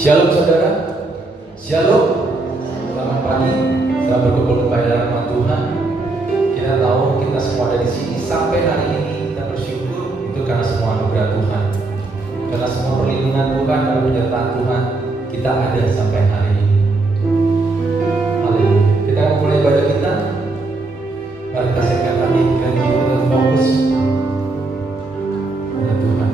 Shalom saudara, shalom. Selamat pagi, selamat berkumpul kembali dalam nama Tuhan. Kita tahu kita semua ada di sini sampai hari ini kita bersyukur itu karena semua anugerah Tuhan, karena semua perlindungan Tuhan dan penyertaan Tuhan kita ada sampai hari ini. Haleluya. Kita akan mulai ibadah kita. Mari kita siapkan hati dan jiwa dan fokus pada Tuhan.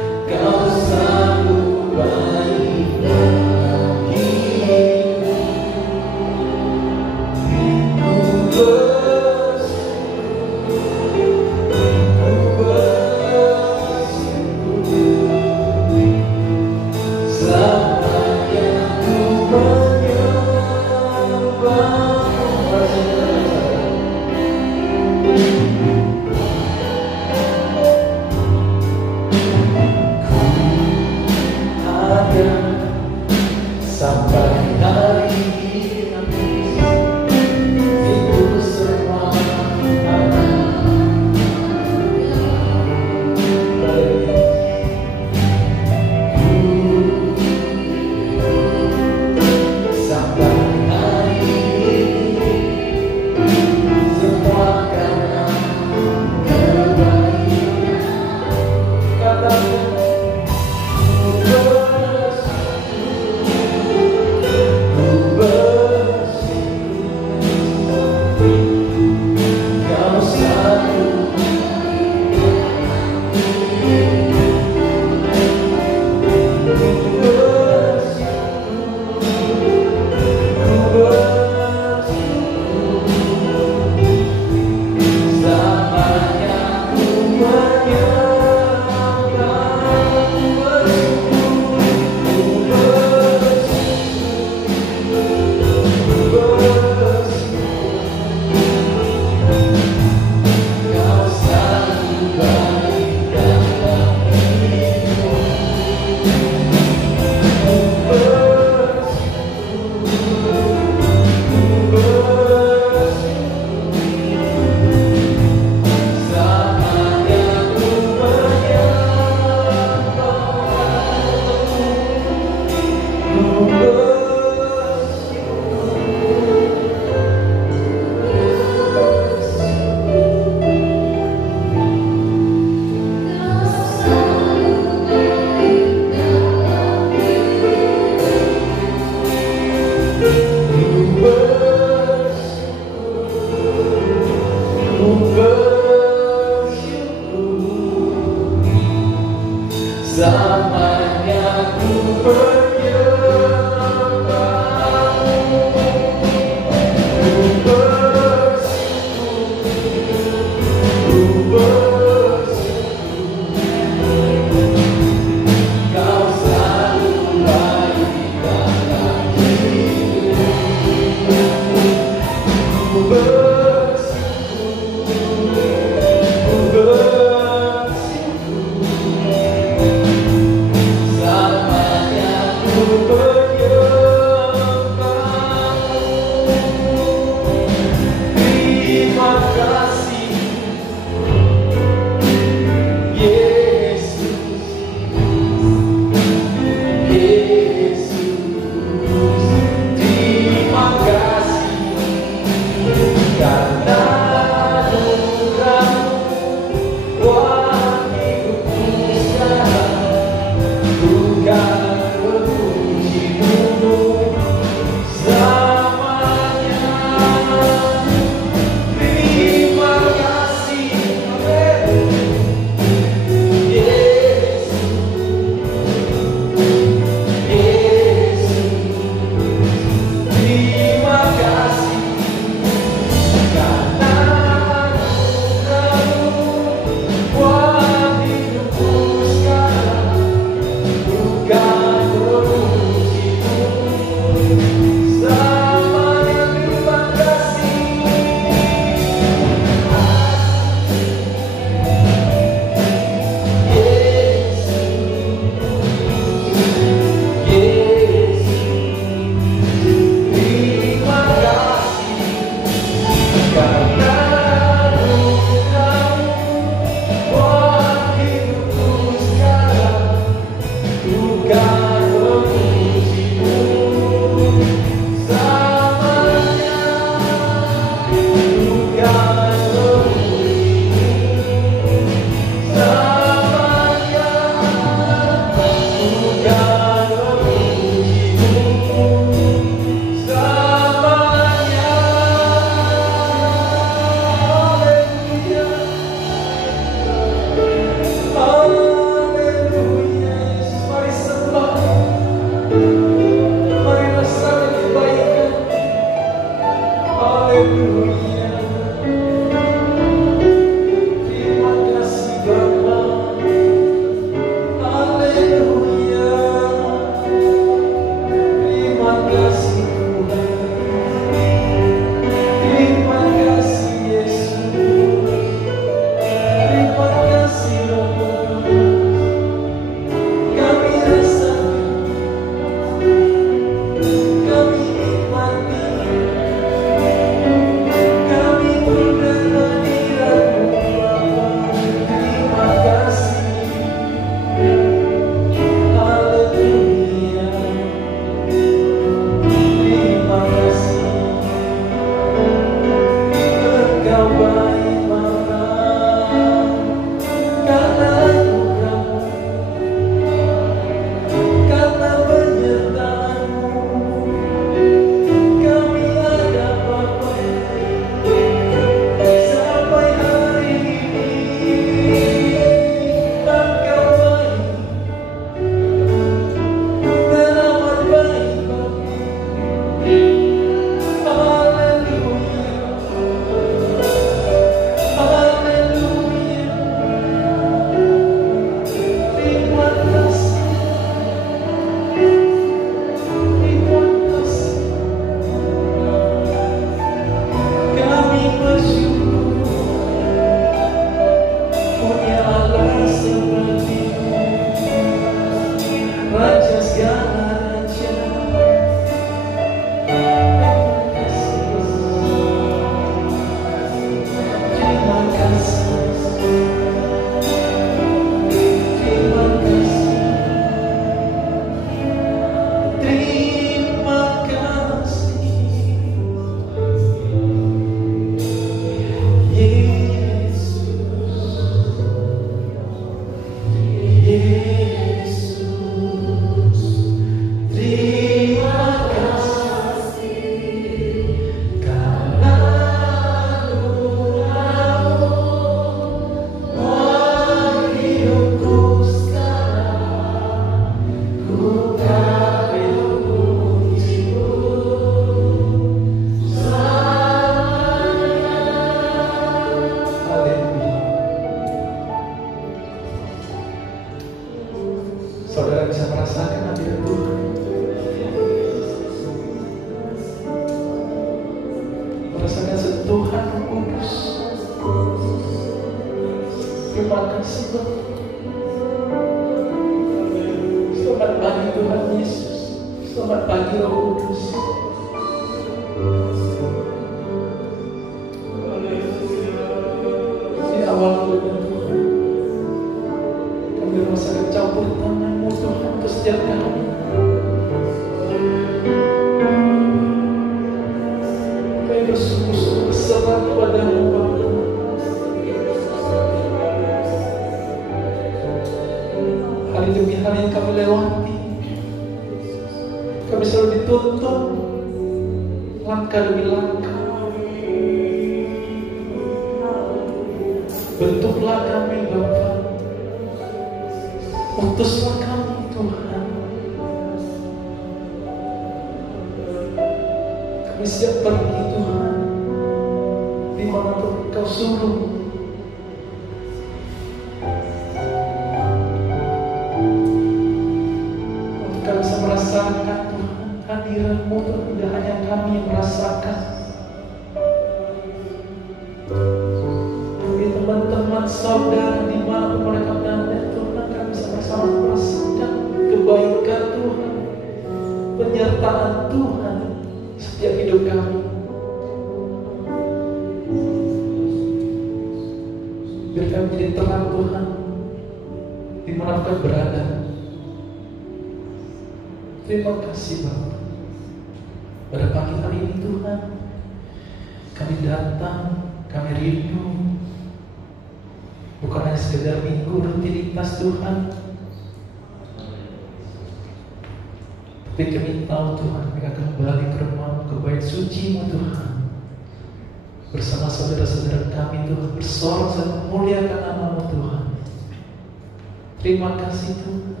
Terima kasih Tuhan.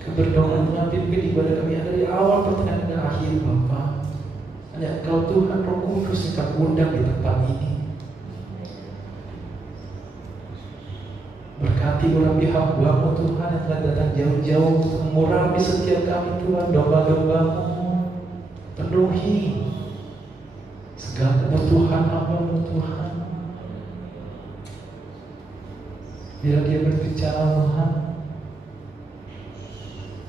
Keberdoaan Tuhan pimpin ibadah kami dari awal pertengahan dan akhir Bapa. Hanya Engkau Tuhan Roh Kudus yang kami undang di tempat ini. Berkati urapi hamba-Mu Tuhan yang telah datang jauh-jauh untuk mengurapi setiap kami Tuhan, domba-domba-Mu. Penuhi segala kebutuhan hamba-Mu Tuhan. Bila dia berbicara Tuhan,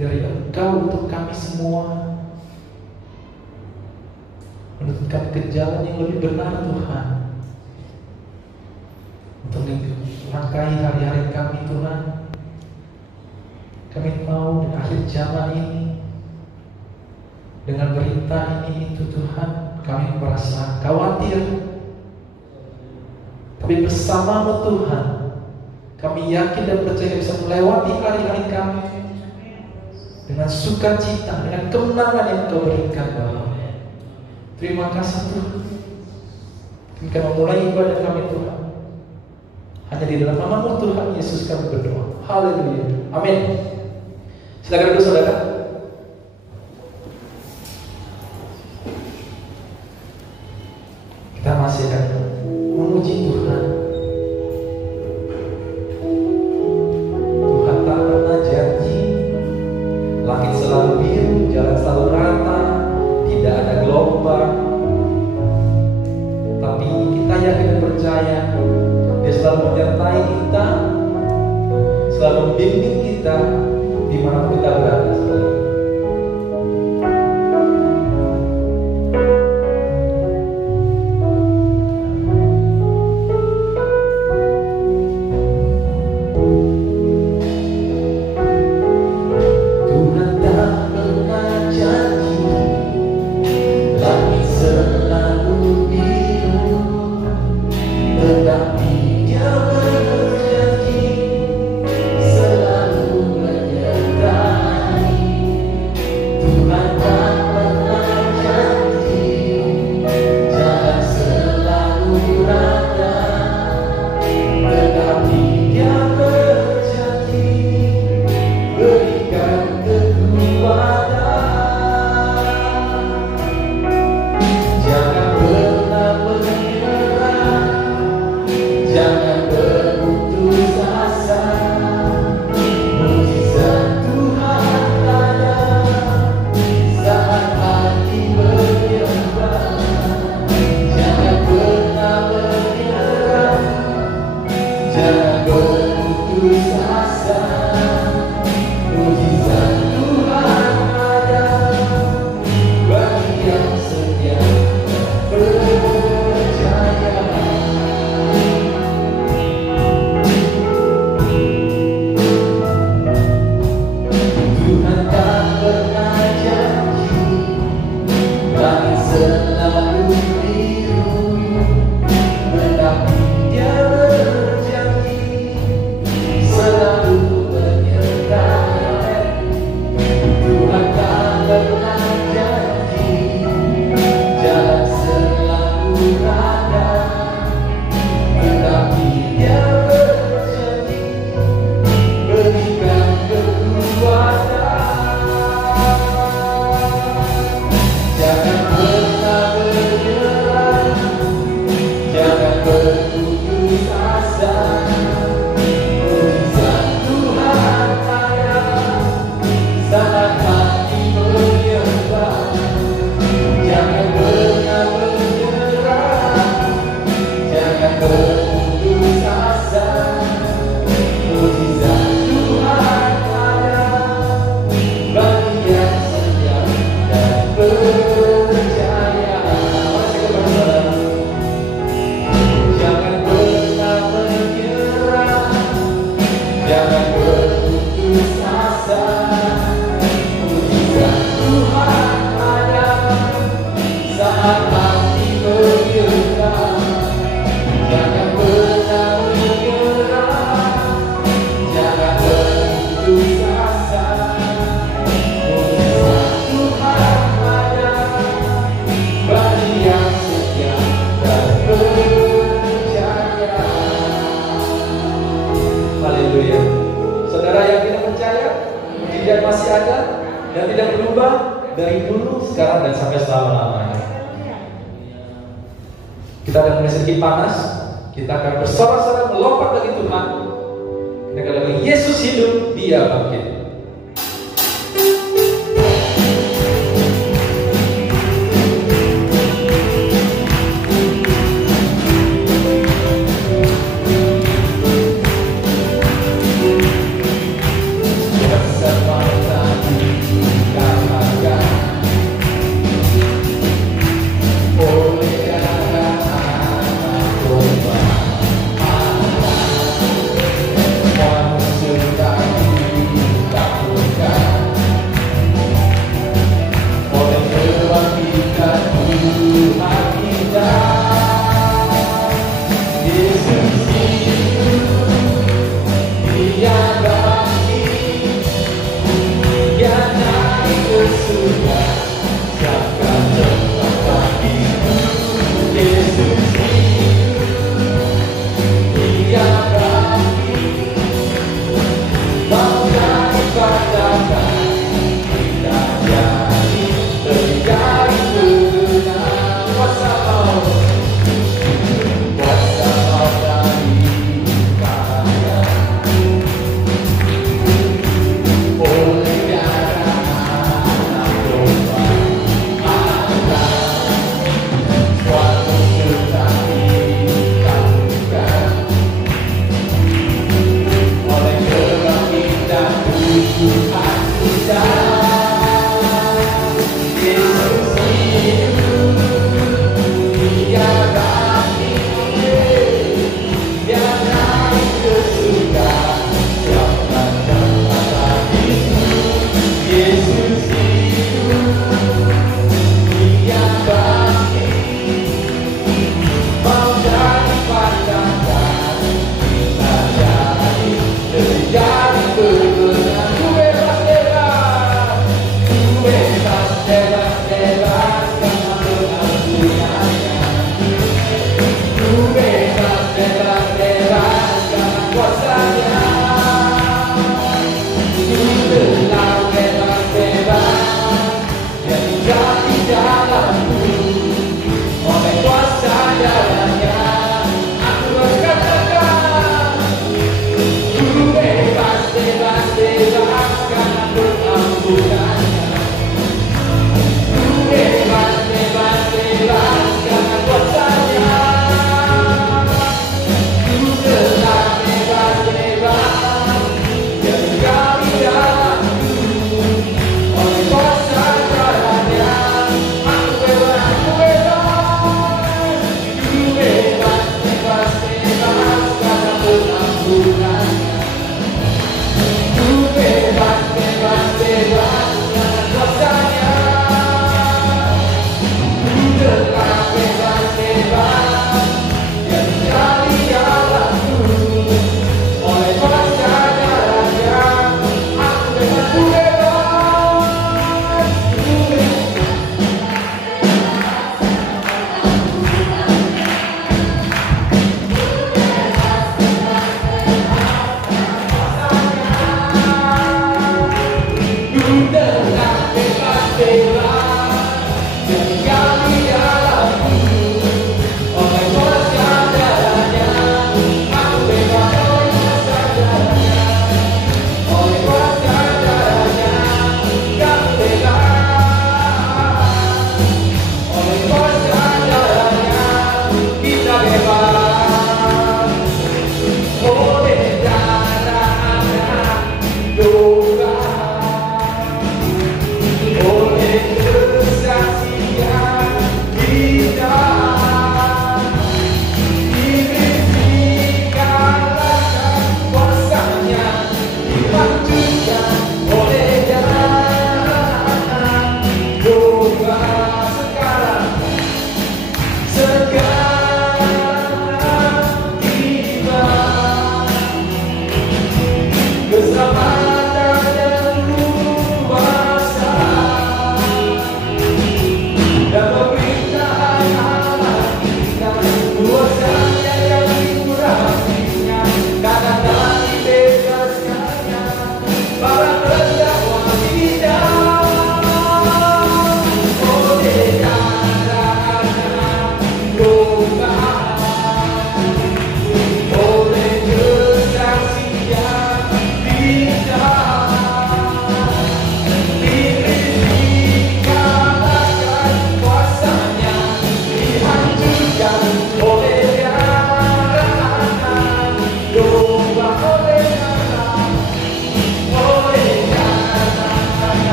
dari Engkau untuk kami semua, menunjukkan ke jalan yang lebih benar Tuhan, untuk melangkahi hari-hari kami Tuhan. Kami mau di akhir zaman ini, dengan berita ini itu Tuhan, kami merasa khawatir, tapi bersama-Mu Tuhan, kami yakin dan percaya bisa melewati hari-hari kami dengan sukacita, dengan kemenangan yang Kau berikan Bapa. Terima kasih Tuhan. Kami memulai ibadah kami Tuhan hanya di dalam nama-Mu Tuhan Yesus kami berdoa. Haleluya. Amin. Silakan duduk saudara. Kita masih akan memuji Tuhan. Tuhan tak pernah janji langit selalu biru, jalan selalu rata, tidak ada gelombang. Tapi kita yakin dan percaya Dia selalu menyertai kita, selalu membimbing kita dimanapun kita berada. masih ada dan tidak berubah dari dulu, sekarang, dan sampai selama-lamanya. Kita akan mulai sedikit panas. Kita akan bersorak-sorai melompat bagi Tuhan. Kita akan bilang, Yesus hidup, Dia bangkit.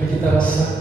Mari kita rasakan.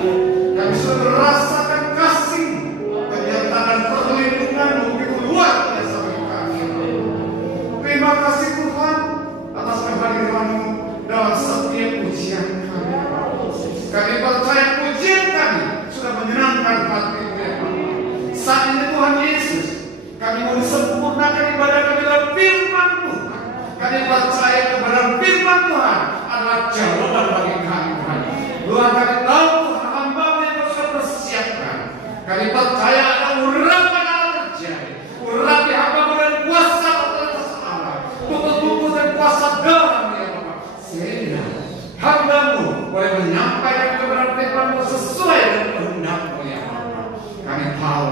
Kami sudah merasakan kasih, penyertaan perlindungan-Mu begitu luar biasa bagi kami. Terima kasih Tuhan atas kehadiran-Mu dalam setiap ujian kami. Kami percaya pujian kami sudah menyenangkan hati-Mu ya Bapa. Saat ini Tuhan Yesus, kami mau disempurnakan ibadah kami dalam firman Tuhan. Kami percaya kepada firman Tuhan adalah jawaban bagi kami Tuhan. Tuhan, kami tahu Tuhan hamba-Mu yang sudah bersiapkan. Kami percaya ada urapan yang terjadi. Urapi hamba-Mu dan kuasa atas Allah. Tubuh-tubuh dan kuasa darah-Mu ya Bapa. Sehingga hamba-Mu boleh menyampaikan kepada firman-Mu sesuai dengan kehendak-Mu ya Bapa. Kami tahu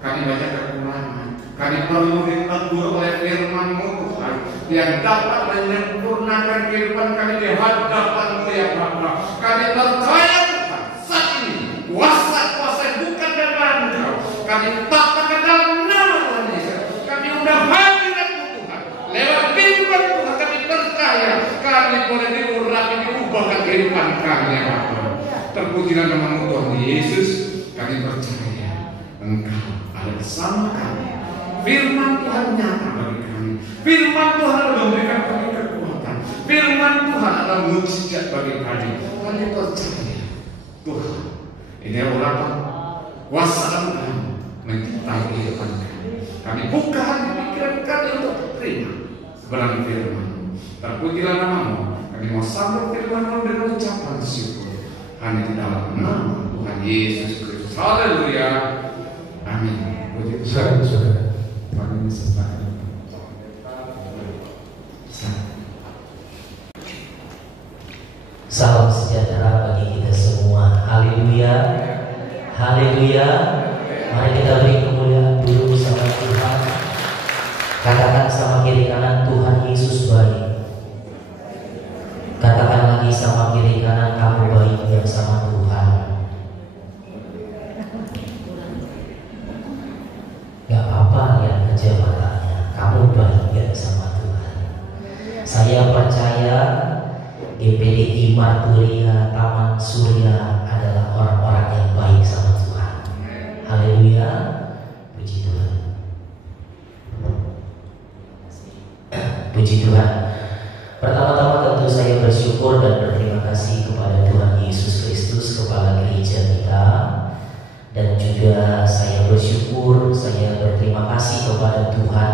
kami banyak kekurangan. Kami perlu ditegur oleh firman-Mu Tuhan yang dapat menyempurnakan kehidupan kami di hadapan-Mu ya Bapa. Kami percaya Tuhan saat ini kuasa-kuasa yang bukan dari Engkau kami patahkan dalam nama Tuhan Yesus. Kami undang hadirat-Mu Tuhan lewat firman Tuhan. Kami percaya kami boleh diurapi, diubahkan kehidupan kami ya Bapa. Terpujilah nama-Mu Tuhan Yesus. Kami percaya Engkau ada bersama kami. Firman Tuhan nyata bagi kami. Firman Tuhan adalah memberikan kami kekuatan. Firman Tuhan adalah mujizat bagi kami. Kami percaya Tuhan, ini urapan kuasa Engkau menciptai kehidupan kami. Kami buka hati pikiran kami untuk terima kebenaran firman. Terpujilah nama-Mu. Kami mau sambut firman-Mu dengan ucapan syukur hanya di dalam nama Tuhan Yesus Kristus. Haleluya. Amin. Puji Tuhan. Saudara, Tuhan sertai. Salam sejahtera bagi kita semua. Haleluya. Haleluya. Mari kita beri kemuliaan dulu sama Tuhan. Katakan sama kiri kanan, Tuhan Yesus baik. Katakan lagi sama kiri kanan, kamu baik bersama Tuhan. Gak apa-apa lihat aja matanya, kamu baik sama Tuhan. Saya percaya GPDI Marturia Taman Surya adalah orang-orang yang baik sama Tuhan. Haleluya. Puji Tuhan. Puji Tuhan. Pertama-tama tentu saya bersyukur dan berterima kasih kepada Tuhan Yesus Kristus, Kepala Gereja kita. Dan juga saya bersyukur, saya berterima kasih kepada Tuhan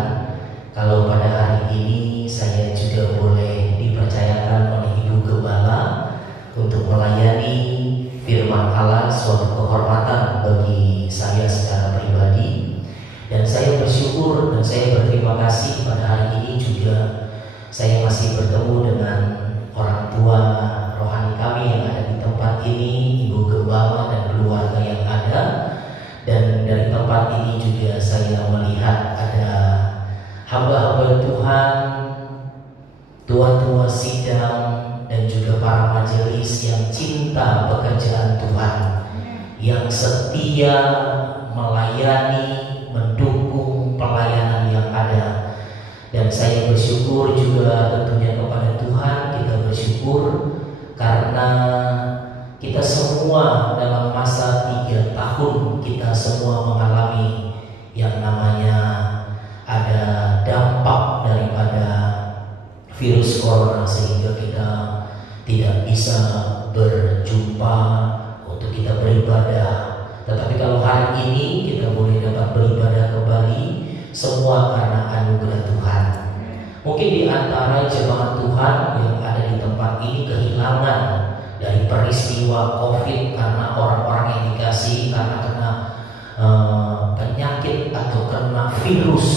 kalau pada hari ini saya juga boleh dipercayakan oleh Ibu Gembala untuk melayani firman Allah, suatu kehormatan bagi saya secara pribadi. Dan saya bersyukur dan saya berterima kasih pada hari ini juga saya masih bertemu dengan orang tua rohani kami yang ada di tempat ini, Ibu Gembala dan keluarga yang ada. Dan dari tempat ini juga saya melihat ada hamba-hamba Tuhan, tua-tua sidang, dan juga para majelis yang cinta pekerjaan Tuhan, yang setia melayani, mendukung pelayanan yang ada. Dan saya bersyukur juga tentunya kepada Tuhan. Kita bersyukur karena kita semua dalam masa 3 tahun kita semua mengalami yang namanya ada dampak daripada virus corona, sehingga kita tidak bisa berjumpa untuk kita beribadah. Tetapi kalau hari ini kita boleh dapat beribadah kembali, semua karena anugerah Tuhan. Mungkin di antara jemaat Tuhan yang ada di tempat ini kehilangan dari peristiwa COVID karena orang-orang yang dikasih karena kena penyakit atau kena virus,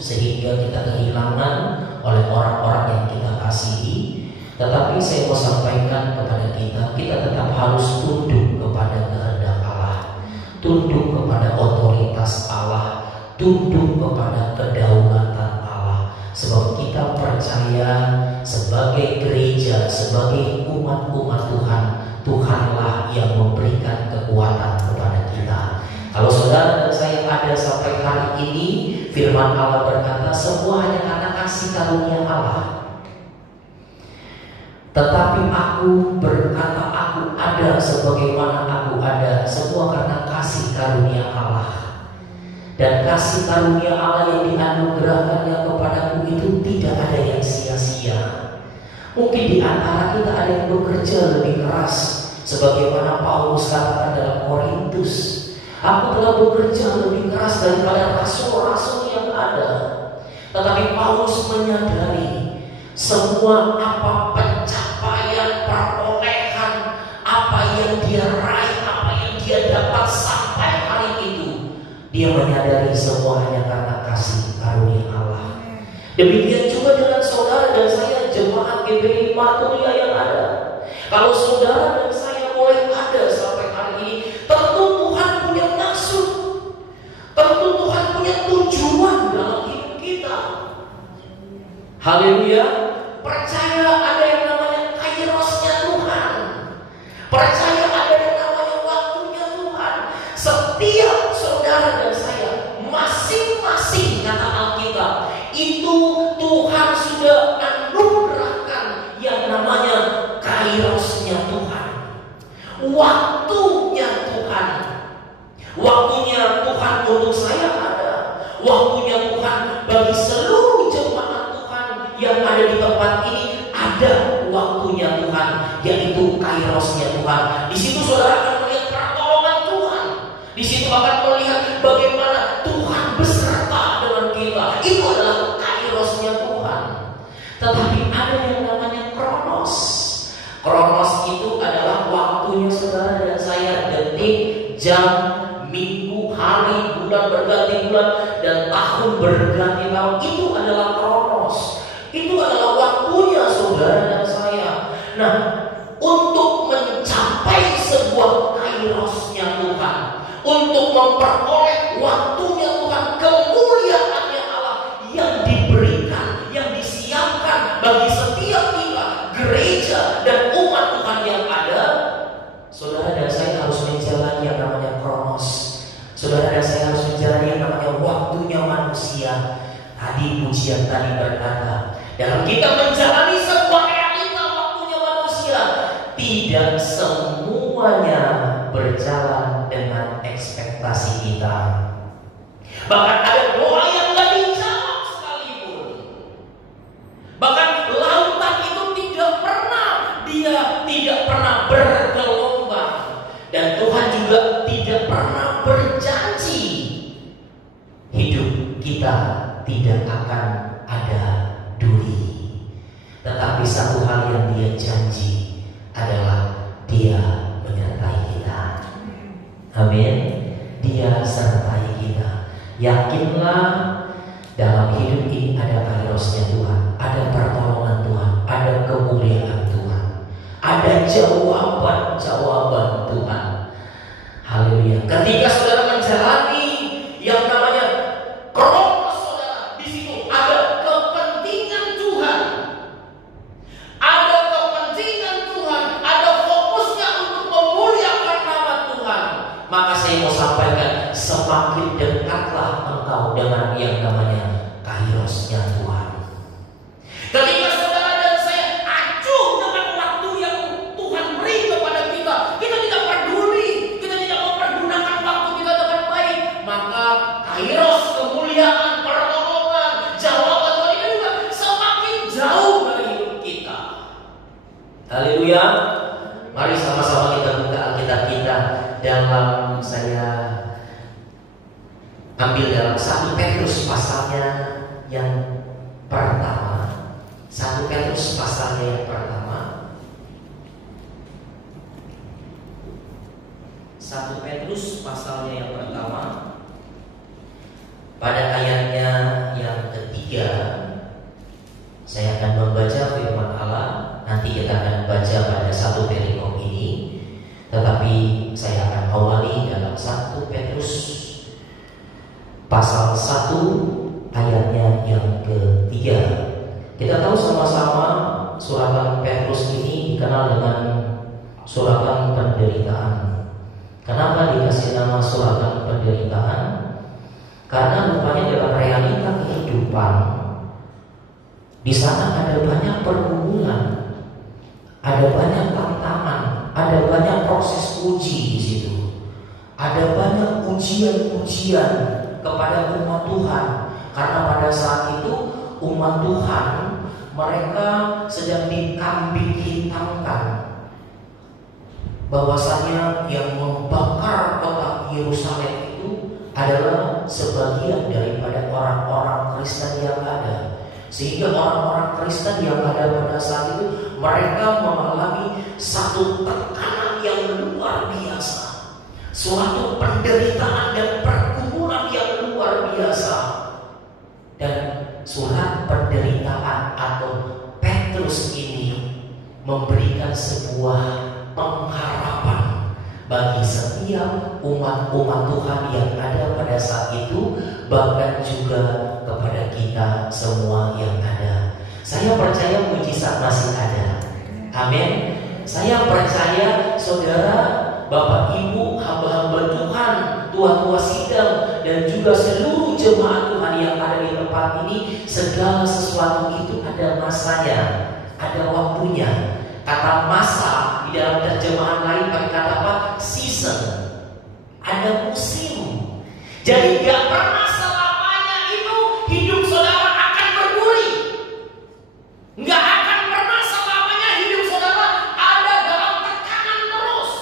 sehingga kita kehilangan oleh orang-orang yang kita kasihi. Tetapi saya mau sampaikan kepada kita tetap harus tunduk kepada kehendak Allah, tunduk kepada otoritas Allah, tunduk kepada kedaulatan Allah. Sebab kita percaya sebagai gereja, sebagai umat-umat Tuhan, Tuhanlah yang memberikan kekuatan kepada kita. Kalau saudara dan saya ada sampai hari ini, firman Allah berkata semua hanya karena kasih karunia Allah. Tetapi aku berkata aku ada sebagaimana aku ada, semua karena kasih karunia Allah. Dan kasih karunia Allah yang dianugerahkannya kepadaku itu tidak ada yang sia-sia. Mungkin di antara kita ada yang bekerja lebih keras, sebagaimana Paulus katakan dalam Korintus, aku telah bekerja lebih keras daripada rasul-rasul yang ada. Tetapi Paulus menyadari semua apa pencapaian, perolehan, apa yang dia raih, apa yang dia dapat sampai hari itu, dia menyadari semua hanya karena kasih karunia Allah. Demikian juga dengan saudara dan saya, jemaat GBI Matulia yang ada. Kalau saudara dan saya boleh ada sampai hari ini, tentu Tuhan punya maksud, tentu Tuhan punya tujuan dalam hidup kita. Haleluya. Percaya ada yang namanya kairosnya Tuhan. Percaya ada yang namanya waktunya Tuhan. Setiap saudara dan saya, masing-masing kata Alkitab, itu Tuhan sudah anugerahkan yang namanya kairosnya Tuhan. Waktunya Tuhan. Waktunya Tuhan untuk saya ada. Waktunya Tuhan bagi seluruh jemaat Tuhan yang ada di tempat ini ada waktunya Tuhan, yaitu kairosnya Tuhan. Di situ saudara akan melihat pertolongan Tuhan. Di situ akan melihat bagaimana Tuhan beserta dengan kita. Itu adalah kairosnya Tuhan. Tetapi ada yang namanya kronos. Kronos itu adalah waktunya saudara dan saya, detik, jam, minggu, hari, bulan berganti bulan, dan tahun berganti tahun. Itu adalah kronos. Itu adalah waktunya saudara dan saya. Nah, untuk mencapai sebuah kairosnya Tuhan, untuk memperoleh waktunya Tuhan, kemuliaannya Allah yang diberikan, yang disiapkan bagi setiap kita, gereja dan umat Tuhan yang ada, saudara dan saya harus menjalani yang namanya kronos. Saudara dan saya harus menjalani yang namanya waktunya manusia. Tadi pujian tadi berkata, dalam kita menjalani sebuah realita waktunya manusia, tidak semuanya berjalan dengan ekspektasi kita. Bahkan ada doa yang gak dijawab sekalipun. Bahkan lautan itu tidak pernah bergelombang. Dan Tuhan juga tidak pernah berjanji hidup kita tidak akan ada duri. Tetapi satu hal yang Dia janji adalah Dia menyertai kita. Amin. Dia sertai kita. Yakinlah dalam hidup ini ada kairosnya Tuhan, ada pertolongan Tuhan, ada kemuliaan Tuhan, ada jawaban Tuhan. Haleluya. Ketika saudara menjalani yang namanya kronos saudara, di situ ada kepentingan Tuhan. Ada kepentingan Tuhan, ada fokusnya untuk memuliakan nama Tuhan. Maka saya mau sampaikan, semakin dekatlah engkau dengan yang namanya kairosnya Tuhan. Ketika saudara dan saya acuh dengan waktu yang Tuhan beri kepada kita, kita tidak peduli, kita tidak mempergunakan waktu kita dengan baik, maka kairos, kemuliaan, pertolongan, jawaban Tuhan itu juga semakin jauh dari hidup kita. Haleluya. Mari sama-sama kita buka Alkitab kita dalam, saya ambil dalam 1 Petrus pasalnya yang pertama. 1 Petrus pasalnya yang pertama. 1 Petrus pasalnya yang pertama. Pada ayatnya yang ketiga, saya akan membaca firman Allah. Nanti kita akan baca pada 1 perikop ini, tetapi saya akan awali dalam 1 Petrus pasal 1 ayatnya yang ketiga. Kita tahu sama-sama suratan Petrus ini dikenal dengan suratan penderitaan. Kenapa dikasih nama suratan penderitaan? Karena rupanya dalam realita kehidupan di sana ada banyak pergumulan, ada banyak tantangan, ada banyak proses uji di situ. Ada banyak ujian-ujian kepada umat Tuhan. Karena pada saat itu umat Tuhan mereka sedang dikambing hitamkan. Bahwasanya yang membakar kota Yerusalem itu adalah sebagian daripada orang-orang Kristen yang ada. Sehingga orang-orang Kristen yang ada pada saat itu mereka mengalami satu tekanan yang luar biasa, suatu penderitaan dan pergumulan yang luar biasa. Dan surat penderitaan atau Petrus ini memberikan sebuah pengharapan bagi setiap umat-umat Tuhan yang ada pada saat itu, bahkan juga kepada kita semua yang ada. Saya percaya mujizat masih ada. Amin. Saya percaya saudara, Bapak Ibu, hamba-hamba Tuhan, tua-tua sidang, dan juga seluruh jemaat Tuhan yang ada di tempat ini, segala sesuatu itu ada masanya, ada waktunya. Kata masa di dalam terjemahan lain pakai kata apa? Season. Ada musim. Jadi gak pernah selamanya itu hidup saudara akan berduri. Gak akan pernah selamanya hidup saudara ada dalam tekanan terus.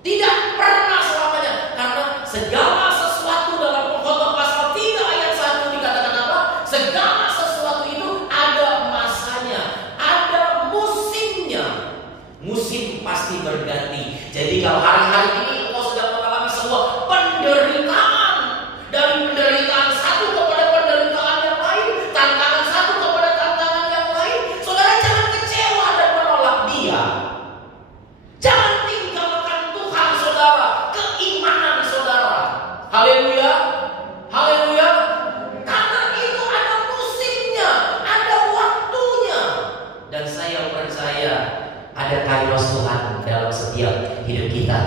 Tidak pernah selamanya. Karena segala sesuatu dalam Pengkhotbah pasal 3 ayat 1 dikatakan apa? Segala sesuatu itu ada masanya, ada musimnya. Musim pasti berganti. Jadi kalau hari-hari ini engkau sedang mengalami sebuah penderitaan, dari penderitaan satu kepada penderitaan yang lain, tantangan satu kepada tantangan yang lain, saudara jangan kecewa dan menolak dia. Jangan tinggalkan Tuhan saudara, keimanan saudara. Haleluya, haleluya. Karena itu ada musimnya, ada waktunya. Dan saya percaya ada kairos Tuhan dalam setiap hidup kita.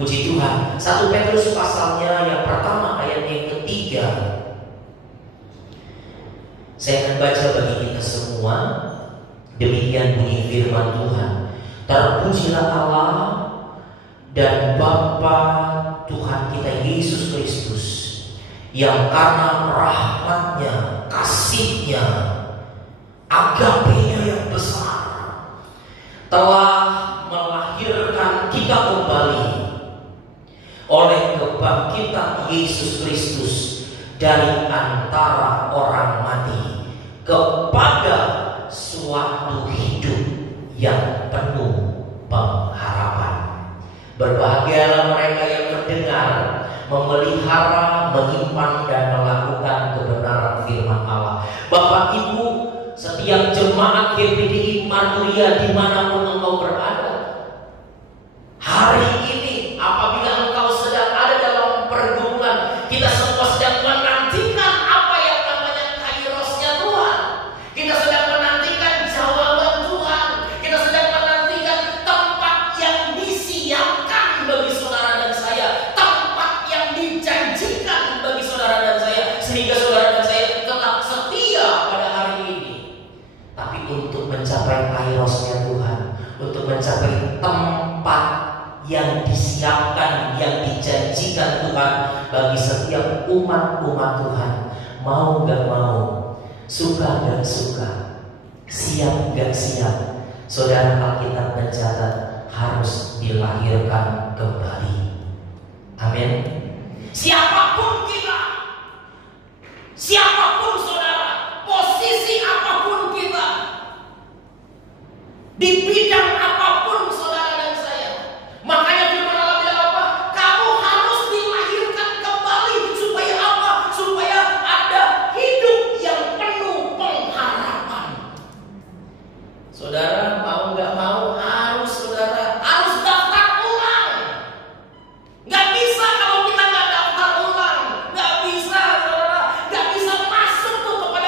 Puji Tuhan. 1 Petrus pasalnya yang pertama ayat yang ketiga. Saya akan baca bagi kita semua. Demikian bunyi firman Tuhan. Terpujilah Allah dan Bapa Tuhan kita Yesus Kristus, yang karena rahmatnya, kasihnya, agape-nya yang besar, telah melahirkan kita kembali oleh kebangkitan Yesus Kristus dari antara orang mati kepada suatu hidup yang penuh pengharapan. Berbahagialah mereka yang mendengar, memelihara, menyimpan dan melakukan kebenaran firman Allah. Bapak Ibu, setiap jemaat GPDI Marturia dimanapun engkau berada, hari ini apabila engkau sedang ada dalam pergumulan, kita semua sedang menantikan apa yang namanya kairosnya Tuhan. Kita sedang menantikan jawaban Tuhan. Kita sedang menantikan tempat yang disiapkan bagi saudara dan saya, tempat yang dijanjikan bagi saudara dan saya, sehingga saudara dan saya tetap setia pada hari ini. Tapi untuk mencapai kairosnya Tuhan, untuk mencapai tempat yang disiapkan, yang dijanjikan Tuhan bagi setiap umat-umat Tuhan, mau gak mau, suka gak suka, siap gak siap, saudara, Alkitab mencatat harus dilahirkan kembali. Amin. Siapapun kita, siapapun saudara, posisi apapun kita, di bidang apapun saudara dan saya, makanya firman Allah bilang apa? Kamu harus dilahirkan kembali supaya apa? Supaya ada hidup yang penuh pengharapan. Saudara mau nggak mau harus, saudara harus daftar ulang. Nggak bisa kalau kita nggak daftar ulang, nggak bisa saudara, nggak bisa masuk tuh kepada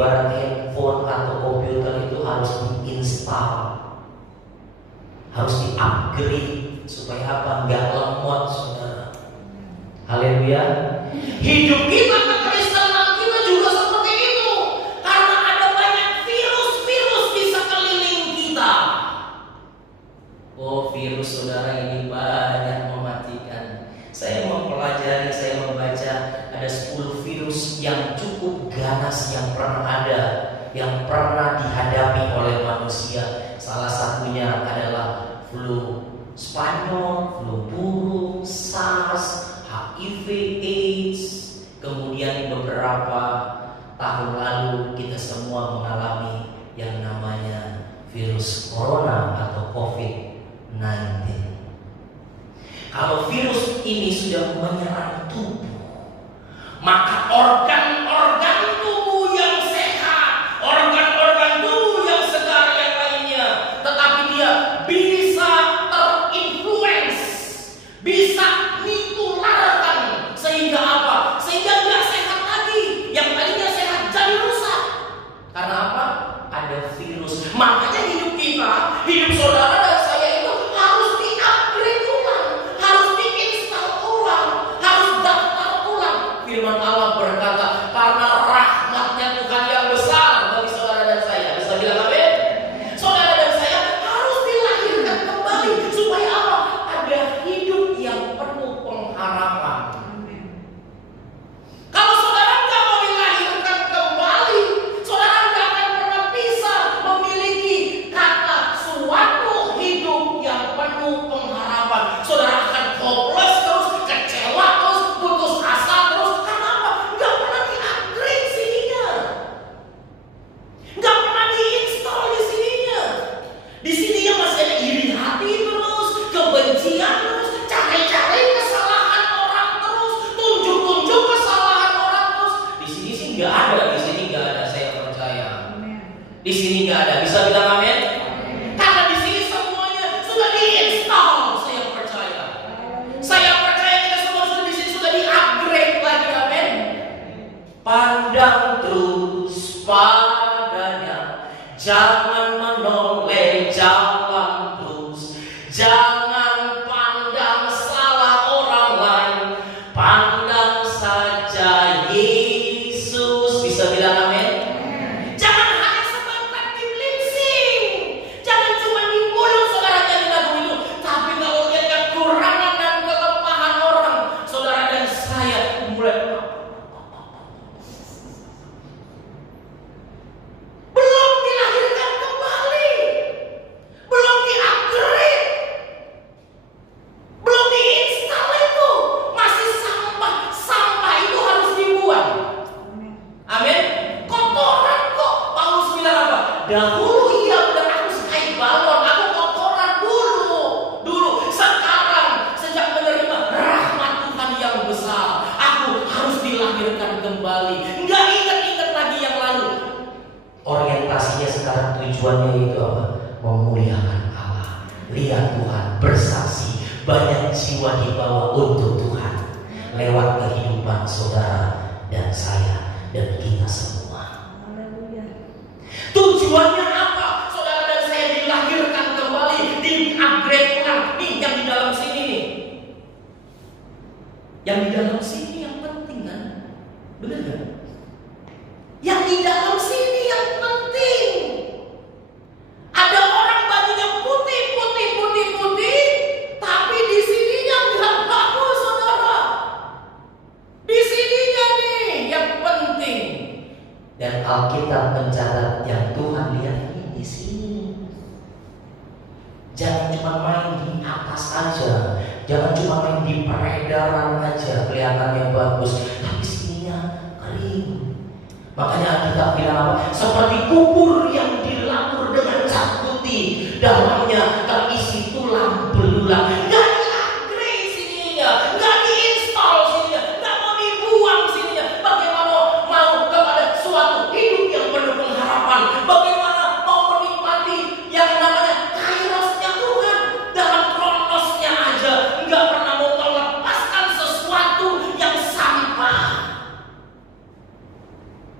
Ibarat handphone atau komputer itu harus diinstal, harus di-upgrade supaya apa? Nggak lemot, saudara. Haleluya. Hidup kita, kekristenan kita juga seperti itu, karena ada banyak virus-virus di sekeliling kita. Oh, virus saudara ini banyak mematikan. Saya mempelajari, saya membaca ada 10 virus yang cukup ganas yang pernah ada, yang pernah dihadapi oleh manusia. Salah satunya adalah flu Spanyol, flu burung, SARS, HIV, AIDS. Kemudian beberapa tahun lalu kita semua mengalami yang namanya virus corona atau COVID-19. Kalau virus ini sudah menyerang tubuh, maka organ-organ tubuh yang sehat, organ-organ tubuh yang segar yang lainnya, tetapi dia bisa terinfluence, bisa ditularkan, sehingga apa? Sehingga nggak sehat lagi. Yang tadinya sehat jadi rusak. Karena apa? Ada virus. Makanya hidup kita, hidup saudara dan saya itu harus di-upgrade ulang, harus di-install ulang, harus daftar ulang. Firman Allah berkata, karena rahmatnya Tuhan yang besar bagi saudara dan saya. Bisa bilang amin? Saudara dan saya harus dilahirkan kembali supaya apa? Ada hidup yang penuh pengharapan. Kalau saudara nggak mau dilahirkan kembali, saudara nggak akan pernah bisa memiliki kata suatu hidup yang penuh pengharapan. Saudara akan hopeless terus, kecewa terus, putus asa terus. Karena apa? Nggak pernah di-upgrade sininya, nggak pernah di-install di sininya. Di sininya masih ada iri hati terus, kebencian terus, cari-cari kesalahan orang terus, tunjuk-tunjuk kesalahan orang terus. Di sini sih nggak ada, di sini nggak ada, saya percaya. Di sini nggak ada, bisa bilang amin? Karena di sini semuanya sudah di-install, saya percaya. Saya percaya kita semua sudah di sini sudah di-upgrade lagi, amin. Pandang terus padanya, jangan menoleh, jalan terus, jangan pandang salah orang lain, pandang saja Yesus. Bisa bilang amin? Jangan hanya sebatas di lip sync, jangan cuma di mulut saudara nyanyi lagu itu, tapi kalau lihat kekurangan dan kelemahan orang, saudara dan saya mulai belum dilahirkan kembali, belum di-upgrade, belum di-install, itu masih sampah. Sampah itu harus dibuang. Amin. Kotoran kok. Paulus bilang apa? Dahulu iya benar aku sekait balon, aku kotoran dulu. Sekarang sejak menerima rahmat Tuhan yang besar, aku harus dilahirkan kembali. Nggak ingat-ingat lagi yang lalu. Orientasinya sekarang tujuannya itu apa? Memuliakan Allah. Lihat Tuhan bersaksi, banyak jiwa dibawa untuk Tuhan lewat kehidupan saudara dan saya dan kita semua. Tujuannya apa? Saudara dan saya dilahirkan kembali, di-upgrade ulang. Nih yang di dalam sini nih. Yang di dalam sini yang penting kan? Benar kan? Yang di dalam sini yang penting. Ada orang bajunya putih, tapi di sininya nggak bagus, saudara. Di sininya nih yang penting. Dan Alkitab mencatat yang Tuhan lihat ini di sini. Jangan cuma main di atas aja, jangan cuma main di peredaran aja kelihatannya bagus, tapi sininya kering. Makanya Alkitab bilang apa? Seperti kubur yang dilamur dengan cat putih, dalamnya terisi tulang belulang. Nggak di-upgrade sininya, nggak di-install sininya, nggak mau dibuang sininya. Bagaimana mau kepada suatu hidup yang penuh pengharapan? Bagaimana mau menikmati yang namanya kairosnya Tuhan dalam kronosnya aja? Nggak pernah mau melepaskan sesuatu yang sampah.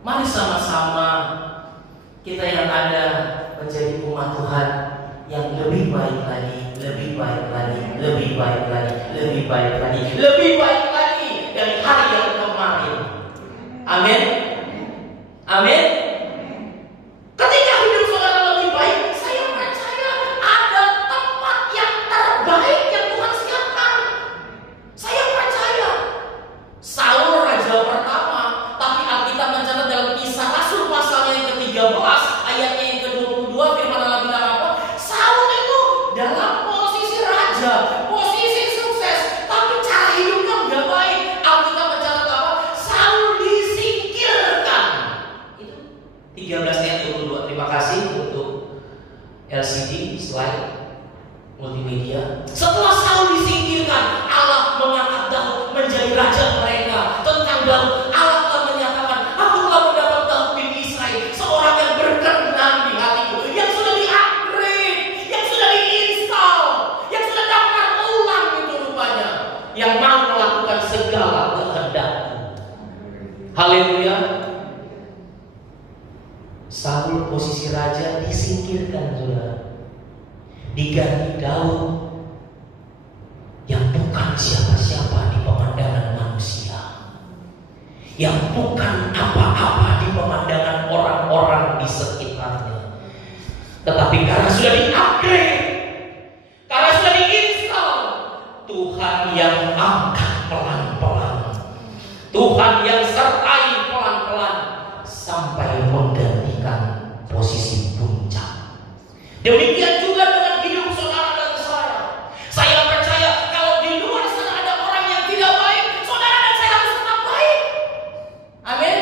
Mari sama-sama lebih baik lagi dari hari yang kemarin. Amin. Amin. Ketika hidup saudara lebih baik, saya percaya ada tempat yang terbaik yang Tuhan siapkan. Saya percaya Saul raja pertama, tapi Alkitab mencatat dalam Kisah Rasul pasalnya yang ke-13 ayatnya yang ke-22 firman Allah bilang apa? Saul itu dalam posisi raja, posisi sukses, tapi cara hidupnya nggak baik. Alkitab mencatat apa? Saul disingkirkan. Itu 13 ayat 22. Terima kasih untuk LCD slide multimedia. Setelah Saul disingkirkan, Allah mengangkat Daud menjadi raja mereka. Tentang Daud, Allah telah menyatakan, aku telah mendapat Daud bin Israel, seorang yang berkenan di hatiku, yang sudah di-upgrade, yang sudah di-install, yang sudah daftar ulang itu rupanya, yang mau melakukan segala kehendakku. Haleluya. Saul posisi raja disingkirkan, saudara. Diganti Daud yang bukan siapa-siapa di pemandangan manusia, yang bukan apa-apa di pemandangan orang-orang di sekitarnya, tetapi karena sudah di-upgrade, karena sudah di-install, Tuhan yang angkat pelan-pelan, Tuhan yang sertai pelan-pelan sampai menggantikan posisi puncak. Demikian juga dengan hidup saudara dan saya. Saya percaya kalau di luar sana ada orang yang tidak baik, saudara dan saya harus tetap baik. Amin.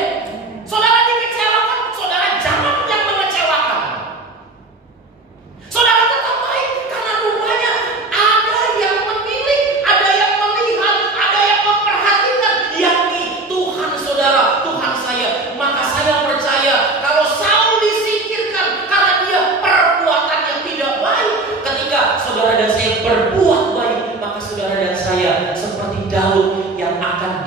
Saudara dikecewakan, saudara jangan yang mengecewakan. Saudara tetap baik karena rupanya ada yang memilih, ada yang melihat, ada yang memperhatikan, yakni Tuhan saudara, Tuhan saya. Maka saya percaya kalau Saul disingkirkan karena dia perbuatan yang tidak baik, ketika saudara dan saya berbuat baik, maka saudara dan saya seperti Daud yang akan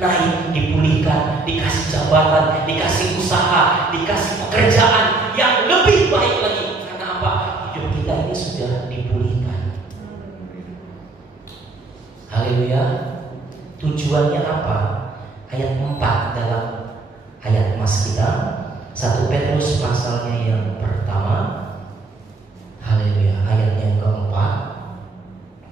naik, dipulihkan, dikasih jabatan, dikasih usaha, dikasih pekerjaan yang lebih baik lagi. Karena apa? Hidup kita ini sudah dipulihkan. Haleluya. Tujuannya apa? Ayat 4 dalam ayat emas kita, 1 Petrus pasalnya yang pertama. Haleluya, ayatnya yang keempat.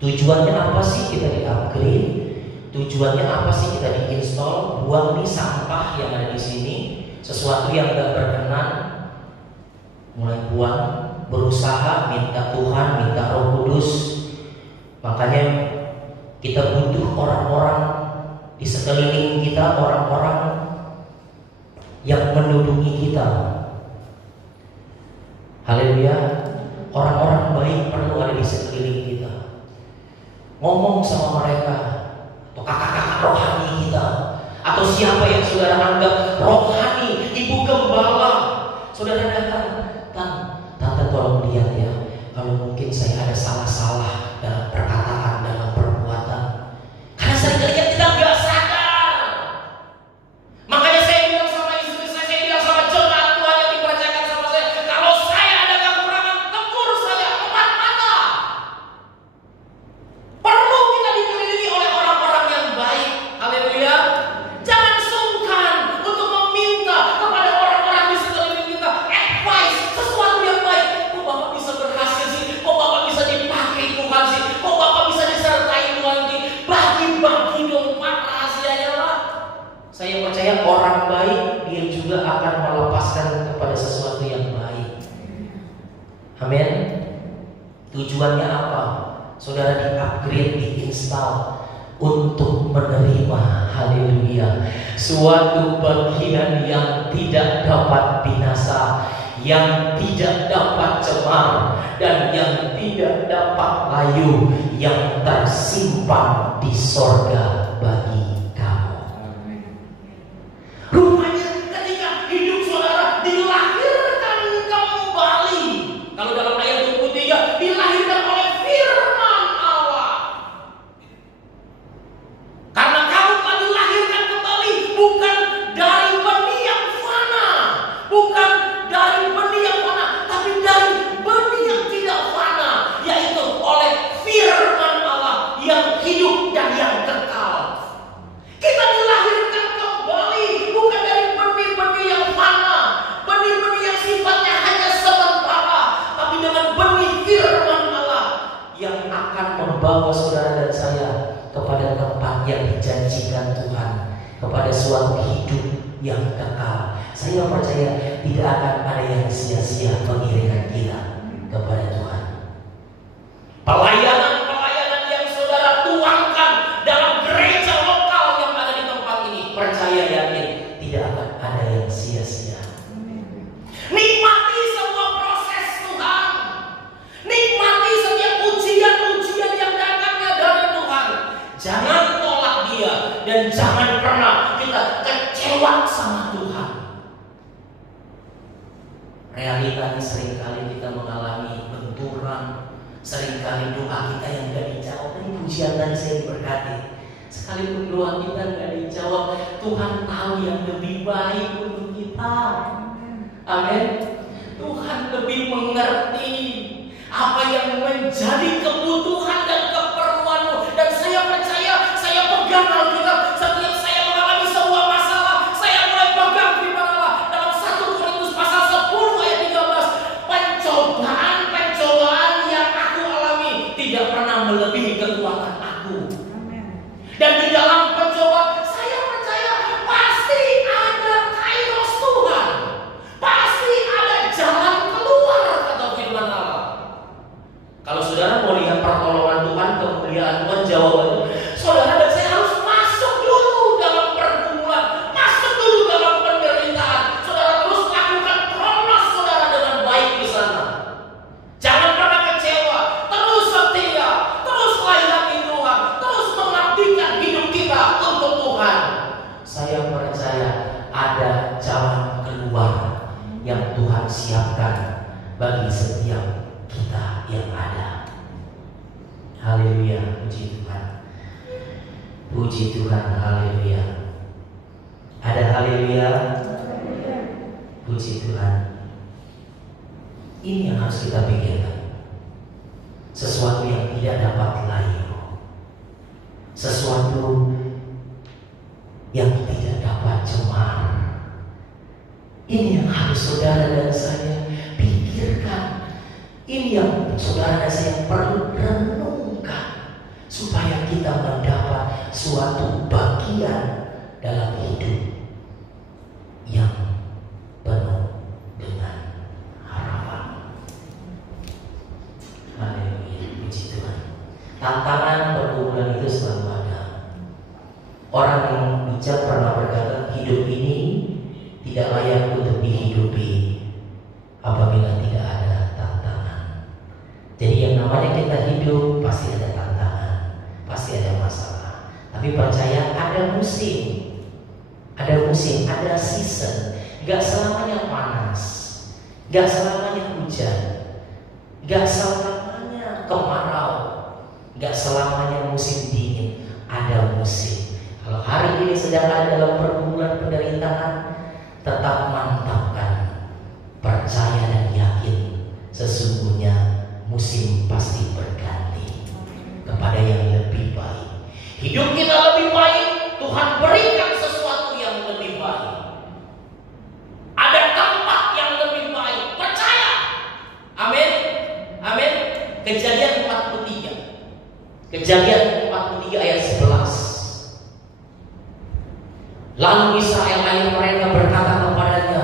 Tujuannya apa sih kita di-upgrade? Tujuannya apa sih kita di-install? Buang nih sampah yang ada di sini, sesuatu yang gak berkenan, mulai buang, berusaha minta Tuhan, minta Roh Kudus. Makanya kita butuh orang-orang di sekeliling kita, orang-orang yang menduduki kita. Haleluya. Orang-orang baik perlu ada di sekeliling kita. Ngomong sama mereka, atau kakak-kakak rohani kita, atau siapa yang saudara anggap rohani, ibu gembala. Saudara datang, tante tolong lihat ya, kalau mungkin saya ada salah-salah dalam perkataan, dalam perbuatan. Karena seringkali kita nggak sadar. Makanya saya bilang sama istri saya bilang sama jemaat Tuhan yang dipercayakan sama saya, kalau saya ada kekurangan, tegur saya empat mata. Perlu kita dikelilingi oleh orang-orang yang baik. Haleluya. Jangan sungkan untuk meminta kepada orang-orang di sekeliling kita advice, sesuatu yang baik. Kok Bapak bisa berhasil sih? Kok Bapak bisa dipakai Tuhan sih? Kok Bapak bisa disertai Tuhan sih? Bagi-bagi dong Pak rahasianya lah. Saya percaya orang baik dia juga akan melepaskan kepada sesuatu yang baik. Amin. Tujuannya apa? Saudara di-upgrade, di-install untuk menerima, haleluya, suatu bagian yang tidak dapat binasa, yang tidak dapat cemar, dan yang tidak dapat layu, yang tersimpan di sorga bagi kamu. Rupanya ketika hidup saudara dilahirkan kembali, kalau dalam ayat 23 dilahirkan oleh firman Allah. Karena kamu telah dilahirkan kembali bukan dari benih yang fana, bukan dari benih yang fana, tapi dari benih yang tidak fana, yaitu oleh firman Allah yang yang hidup dan yang kekal. Kita dilahirkan kembali bukan dari benih-benih yang fana, benih-benih yang sifatnya hanya sementara, tapi dengan benih firman Allah yang akan membawa saudara dan saya kepada tempat yang dijanjikan Tuhan, kepada suatu hidup yang kekal. Saya percaya tidak akan ada yang sia-sia mengiringkan kita kepada Tuhan. Pelayanan-pelayanan yang saudara tuangkan dalam gereja lokal yang ada di tempat ini, percaya yakin tidak akan ada yang sia-sia. Nikmati semua proses Tuhan. Nikmati setiap ujian-ujian yang datangnya dari Tuhan. Jangan tolak dia dan jangan pernah kita kecewa sama Tuhan. Realitanya seringkali kita mengalami benturan, seringkali doa kita yang gak dijawab. Ini pujian tadi saya diberkati. Sekalipun doa kita gak dijawab, Tuhan tahu yang lebih baik untuk kita. Amin. Tuhan lebih mengerti apa yang menjadi kebutuhan dan keperluanmu. Dan saya percaya, saya pegang Alkitab. Setiap saya mengalami sebuah masalah, saya mulai pegang firman Allah. Dalam 1 Korintus pasal 10 ayat 13, pencobaan yang aku alami tidak pernah melebihi kekuatan aku. Dan di dalam pencobaan, saya percaya pasti ada kairos Tuhan, pasti ada jalan keluar, kata firman Allah. Kalau saudara mau lihat pertolongan Tuhan, kemuliaan Tuhan, jawabannya, saudara dan saya harus masuk dulu dalam pergumulan, masuk dulu dalam penderitaan. Saudara terus lakukan promes saudara dengan baik di sana. Jangan pernah kecewa, terus setia, terus layani Tuhan, terus mengabdikan hidup kita untuk Tuhan. Saya percaya ada jalan keluar yang Tuhan siapkan bagi setiap kita yang ada. Haleluya, puji Tuhan. Puji Tuhan, haleluya. Ada haleluya. Puji Tuhan. Ini yang harus kita pikirkan. Sesuatu yang tidak dapat layu, sesuatu yang tidak dapat cemar. Ini yang harus saudara dan saya pikirkan. Ini yang saudara dan saya perlu renungkan, supaya kita mendapat suatu bagian dalam hidup yang penuh dengan harapan. Haleluya, puji Tuhan. Tantangan pergumulan itu selalu ada. Orang yang bijak pernah berkata, hidup ini tidak layak untuk dihidupi apabila tidak ada tantangan. Jadi yang namanya kita hidup pasti ada tantangan, pasti ada masalah. Tapi percaya ada musim, ada season. Gak selamanya panas, gak selamanya hujan, gak selamanya kemarau, gak selamanya musim dingin. Ada musim. Kalau hari ini sedang ada dalam pergumulan penderitaan, tetap mantapkan, percaya dan yakin sesungguhnya musim pasti berganti kepada yang lebih baik. Hidup kita lebih baik, Tuhan berikan sesuatu yang lebih baik. Ada tempat yang lebih baik, percaya. Amin. Amin. Kejadian 43 ayat 11. Lalu Israel ayah mereka berkata kepadanya,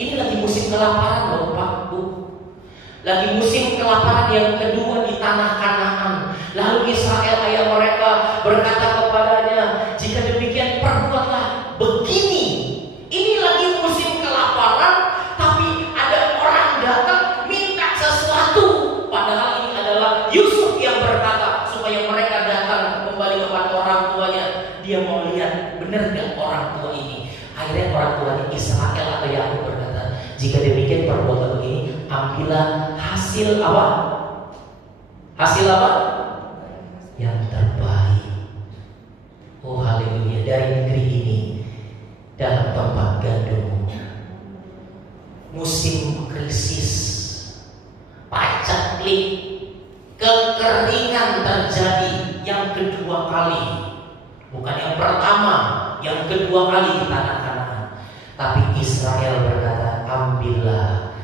ini lagi musim kelaparan loh Pak Bu. Lagi musim kelaparan yang kedua di tanah Kanaan. Lalu Israel ayah mereka berkata kepadanya, jika demikian perbuatlah begini. Ini lagi musim kelaparan, tapi ada orang datang minta sesuatu. Padahal ini adalah Yusuf yang berkata supaya mereka datang kembali kepada orang tuanya. Dia mau lihat benar gak orang tua ini. Akhirnya orang tuanya Israel atau Yakub berkata, jika demikian perbuatan begini, ambillah hasil apa? Hasil apa? Yang terbaik. Oh haleluya, dari negeri ini, dalam tempat gandum, musim krisis, paceklik, kekeringan terjadi. Yang kedua kedua kali. Bukan yang pertama, yang kedua kali di tanah Kanaan. Tapi Israel berkata, ambillah,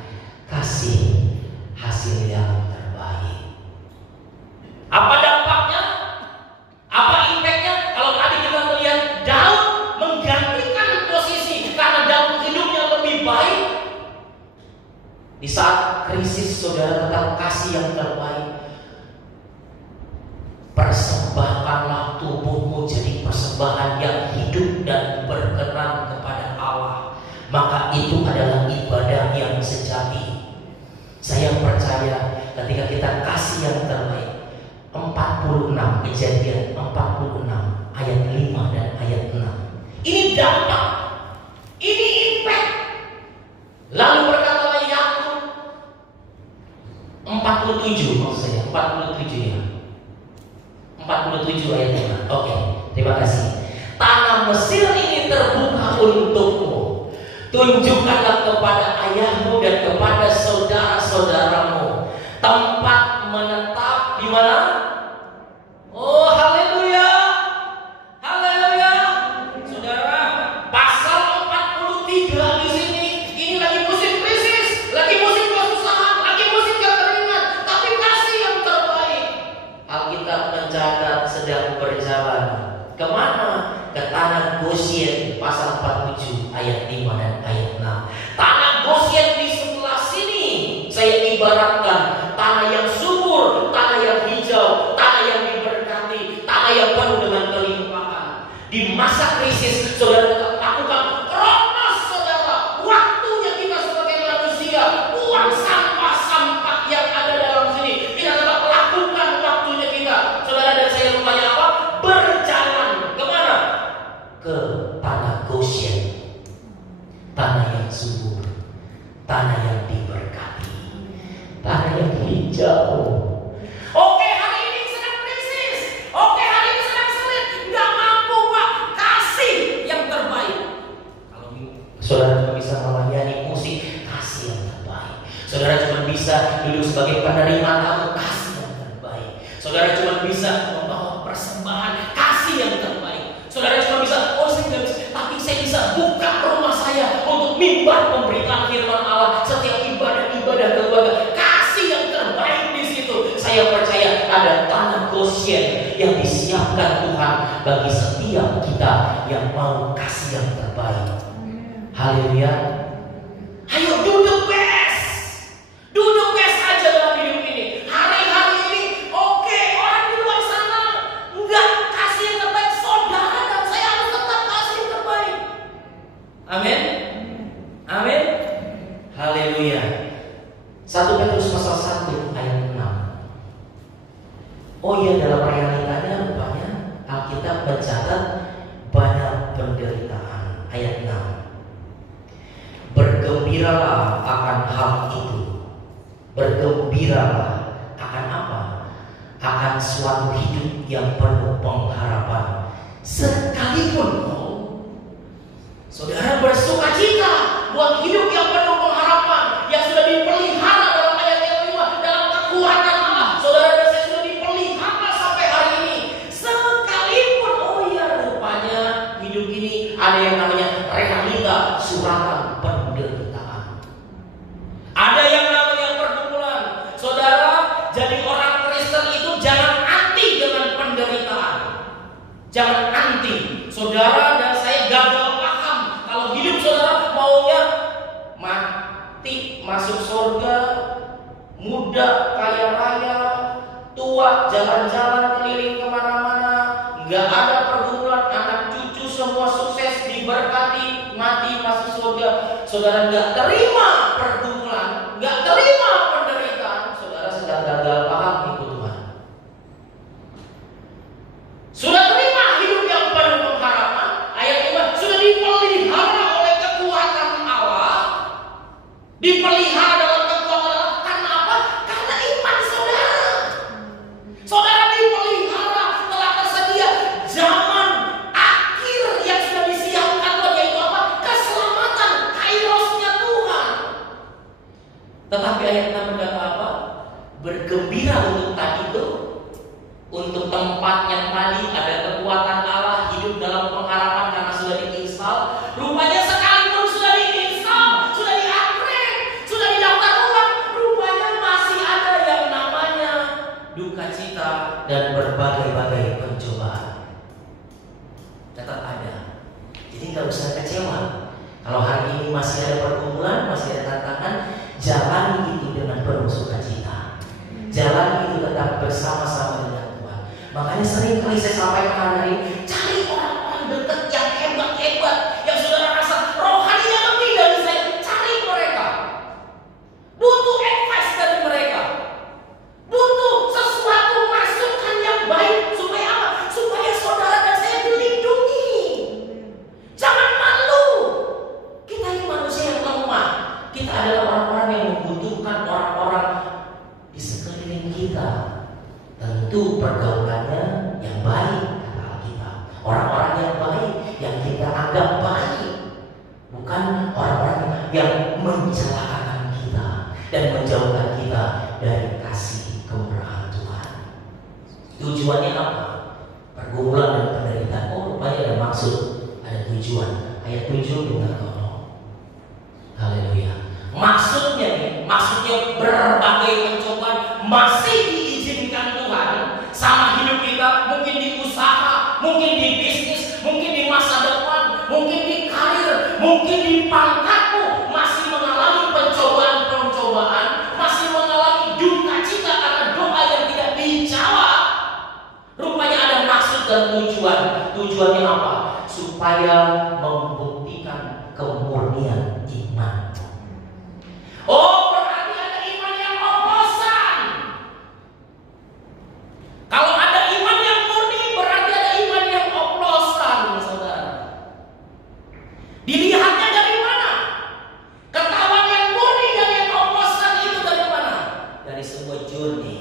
kasih hasil yang terbaik. Apa dampaknya? Apa impactnya? Kalau tadi kita melihat Daud menggantikan posisi karena Daud hidupnya lebih baik. Di saat krisis, saudara tetap kasih yang terbaik. Persembahkanlah tubuhmu jadi persembahan yang hidup dan berkenan kepada Allah. Maka itu adalah ibadah yang sejati. Saya percaya ketika kita kasih yang terbaik. 46, Kejadian 46 ayat 5 dan ayat 6. Ini dampak, ini impact. Lalu berkatalah Yakub 47, maksud saya 47 ya. 47 ayat 5. Oke, terima kasih. Tanah Mesir ini terbuka untukmu. Tunjukkanlah kepada ayahmu dan kepada saudara-saudaramu tempat menetap di mana? Oh, haleluya. Haleluya. Saudara, pasal 43 di sini ini lagi musim krisis, lagi musim kesusahan, lagi musim kekeringan, tapi kasih yang terbaik. Alkitab mencatat sedang berjalan kemana? Ke tanah Gosyen, pasal 47 ayat 5 dan ayat 6. Tanah Gosyen di sebelah sini saya ibaratkan tanah yang subur, tanah yang hijau, tanah yang diberkati, tanah yang penuh dengan kelimpahan. Di masa krisis, saudara tetap lakukan kronos, saudara. Waktunya kita sebagai manusia, buang sampah-sampah yang ada dalam sini. Kita tetap lakukan waktunya kita. Saudara dan saya lumayan apa? Berjalan kemana? Ke tanah Gosyen, tanah yang subur, tanah yang diberkati, tanah yang hijau. Oke, hari ini sedang krisis. Oke, hari ini sedang sulit. Nggak mampu, Pak. Kasih yang terbaik. Kalau saudara cuma bisa melayani musik, kasih yang terbaik. Saudara cuma bisa duduk sebagai penerima tamu, kasih yang terbaik. Saudara cuma bisa membawa persembahan, kasih yang terbaik. Saudara cuma bisa, oh saya tidak bisa, tapi saya bisa buka rumah saya untuk mimbar pemberitaan firman Allah. Setiap ibadah keluarga, kasih yang terbaik di situ. Saya percaya ada tanah Gosyen yang disiapkan Tuhan bagi setiap kita yang mau kasih yang terbaik. Haleluya. Ayo do the best. Do the best aja dalam hidup ini. Hari-hari ini, oke, orang di luar sana enggak kasih yang terbaik. Saudara dan saya harus tetap kasih yang terbaik. Amin. Amin. Haleluya. 1 Petrus pasal 1 ayat 6. Oh iya, dalam realitanya rupanya Alkitab mencatat banyak penderitaan. Ayat 6. Bergembiralah akan hal itu. Bergembiralah akan apa? Akan suatu hidup yang penuh pengharapan. Sekalipun saudara bersukacita buat hidup yang penuh pengharapan, yang sudah dipelihara dalam ayat yang 5 dalam kekuatan Allah. Saudara dan saya sudah dipelihara sampai hari ini. Sekalipun, oh iya, rupanya hidup ini ada yang namanya realita suratan penderitaan. Ada yang namanya pergumulan. Saudara, jadi orang Kristen itu jangan anti dengan penderitaan. Jangan anti. Saudara dan saya gagal paham kalau hidup saudara maunya mati masuk surga, muda kaya raya, tua jalan-jalan keliling kemana-mana, nggak ada pergumulan, anak cucu semua sukses diberkati, mati masuk surga. Saudara nggak terima pergumulan, nggak terima penderitaan, saudara sedang gagal paham itu Tuhan. Sudah terima hidup yang penuh pengharapan, ayat 5 sudah dipelihara oleh kekuatan Allah, dipelihara dalam kekuatan Allah. Karena apa? Karena iman saudara. Saudara dipelihara, telah tersedia zaman akhir yang sudah disiapkan Tuhan, yaitu apa? Keselamatan, kairosnya Tuhan. Tetapi ayat 6 berkata apa? Bergembira untuk tadi itu. Untuk tempat yang tadi ada kekuatan Allah hidup dalam pengharapan karena sudah diinstal. Rupanya sekalipun sudah diinstal, sudah di-upgrade, sudah didaftar ulang, rupanya masih ada yang namanya duka cita dan berbagai-bagai pencobaan. Tetap ada. Jadi nggak usah kecewa. Kalau hari ini masih ada pergumulan, masih ada tantangan, jalani itu dengan penuh sukacita. Jalani itu tetap bersama-sama dengan Tuhan. Makanya sering kali saya sampaikan hari ini, cari orang-orang dekat yang hebat-hebat, yang saudara rasa rohaninya lebih dari saya. Cari mereka. Butuh advice dari mereka. Butuh sesuatu masukan yang baik supaya apa? Supaya saudara dan saya dilindungi. Jangan malu. Kita ini manusia yang lemah. Kita adalah orang-orang yang membutuhkan orang-orang di sekeliling kita. Tentu pergaulannya yang baik, kata kita. Orang-orang yang baik yang kita anggap baik, bukan orang-orang yang mencelakakan kita dan menjauhkan kita dari kasih kemurahan Tuhan. Tujuannya apa? Pergumulan dan penderitaan. Oh, rupanya ada maksud, ada tujuan. Ayat 7 minta tolong. Haleluya. Maksudnya berbagai pencobaan masih diizinkan Tuhan sama hidup kita, mungkin di usaha, mungkin di bisnis, mungkin di masa depan, mungkin di karir, mungkin di pangkatmu, masih mengalami pencobaan-pencobaan, masih mengalami duka cita karena doa yang tidak dijawab. Rupanya ada maksud dan tujuan. Tujuannya apa? Supaya membuktikan kemurnian iman. Oh, berarti ada iman yang oplosan. Kalau ada iman yang murni, berarti ada iman yang oplosan, saudara. Dilihatnya dari mana? Ketahuan yang murni dan yang oplosan itu dari mana? Dari sebuah journey,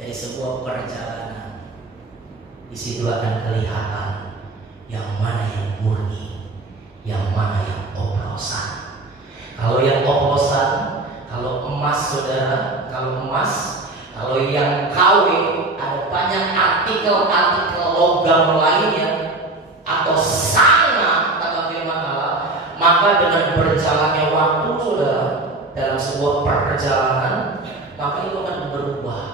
dari sebuah perjalanan. Di situ akan kelihatan yang mana yang murni, yang mana yang oplosan. Kalau yang oplosan, kalau emas saudara, kalau yang KW, ada banyak artikel logam lainnya atau sana kata firman Allah, maka dengan berjalannya waktu saudara dalam sebuah perjalanan, maka itu akan berubah.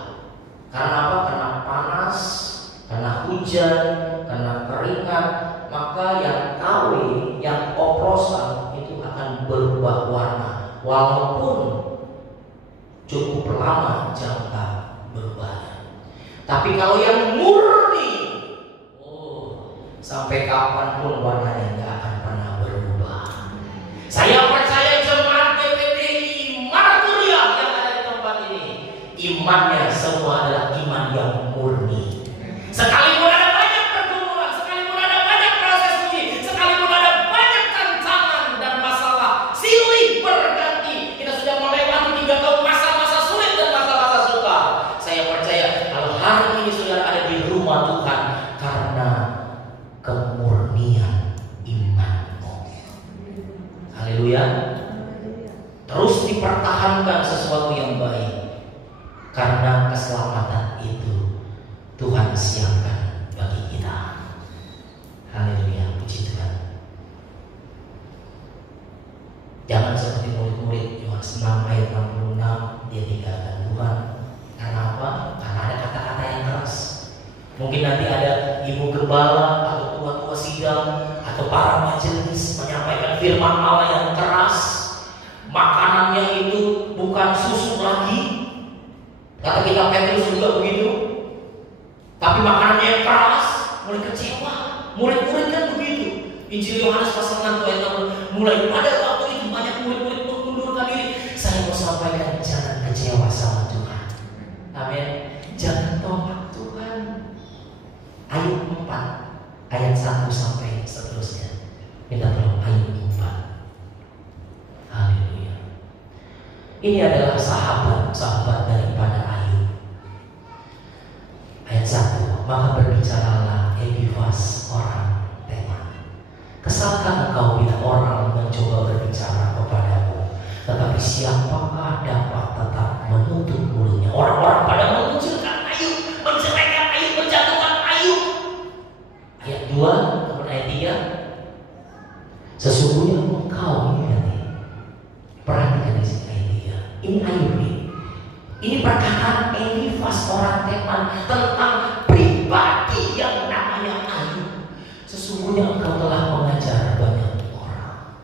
Karena apa? Karena panas, karena hujan, karena keringat, maka yang KW, yang oplosan itu akan berubah warna, walaupun cukup lama jangka berubah. Tapi kalau yang murni, sampai kapanpun warnanya nggak akan pernah berubah. Saya percaya jemaat PPDI Marturia yang ada di tempat ini, imannya semua adalah iman yang murni. Sekalipun ada banyak pergumulan, sekalipun ada banyak proses uji, sekalipun ada banyak tantangan dan masalah silih berganti, kita sudah melewati 3 tahun masa-masa sulit dan masa-masa suka. Saya percaya kalau hari ini saudara ada di rumah Tuhan karena kemurnian imanmu. Haleluya. Terus dipertahankan sesuatu yang baik, karena keselamatan itu Tuhan siapkan bagi kita. Haleluya, puji Tuhan. Jangan seperti murid-murid Yohanes 6 ayat 66, dia tinggalkan Tuhan. Karena apa? Karena ada kata-kata yang keras. Mungkin nanti ada ibu gembala atau tua-tua sidang atau para majelis menyampaikan firman Allah yang keras. Makanannya itu bukan susu lagi. Kata kita Petrus juga begitu. Tapi makanannya yang keras, mulai kecewa. Murid-murid kan begitu. Injil Yohanes pasal 6 ayat 6, mulai pada waktu itu banyak murid-murid mengundurkan diri. Saya mau sampaikan, jangan kecewa sama Tuhan. Amin. Jangan tolak Tuhan. Ayub 4 ayat 1 sampai seterusnya. Minta tolong Ayub 4. Haleluya. Ini adalah sahabat daripada Ayub. Ayat 1, maka berbicaralah Elifas orang Teman. Kesalkan engkau bila orang mencoba berbicara kepadamu, tetapi siapakah dapat tetap menutup mulutnya? Orang-orang pada mengucilkan Ayub, menjelekkan Ini perkataan Elifas orang Teman tentang pribadi yang namanya Ayub. Sesungguhnya engkau telah mengajar banyak orang,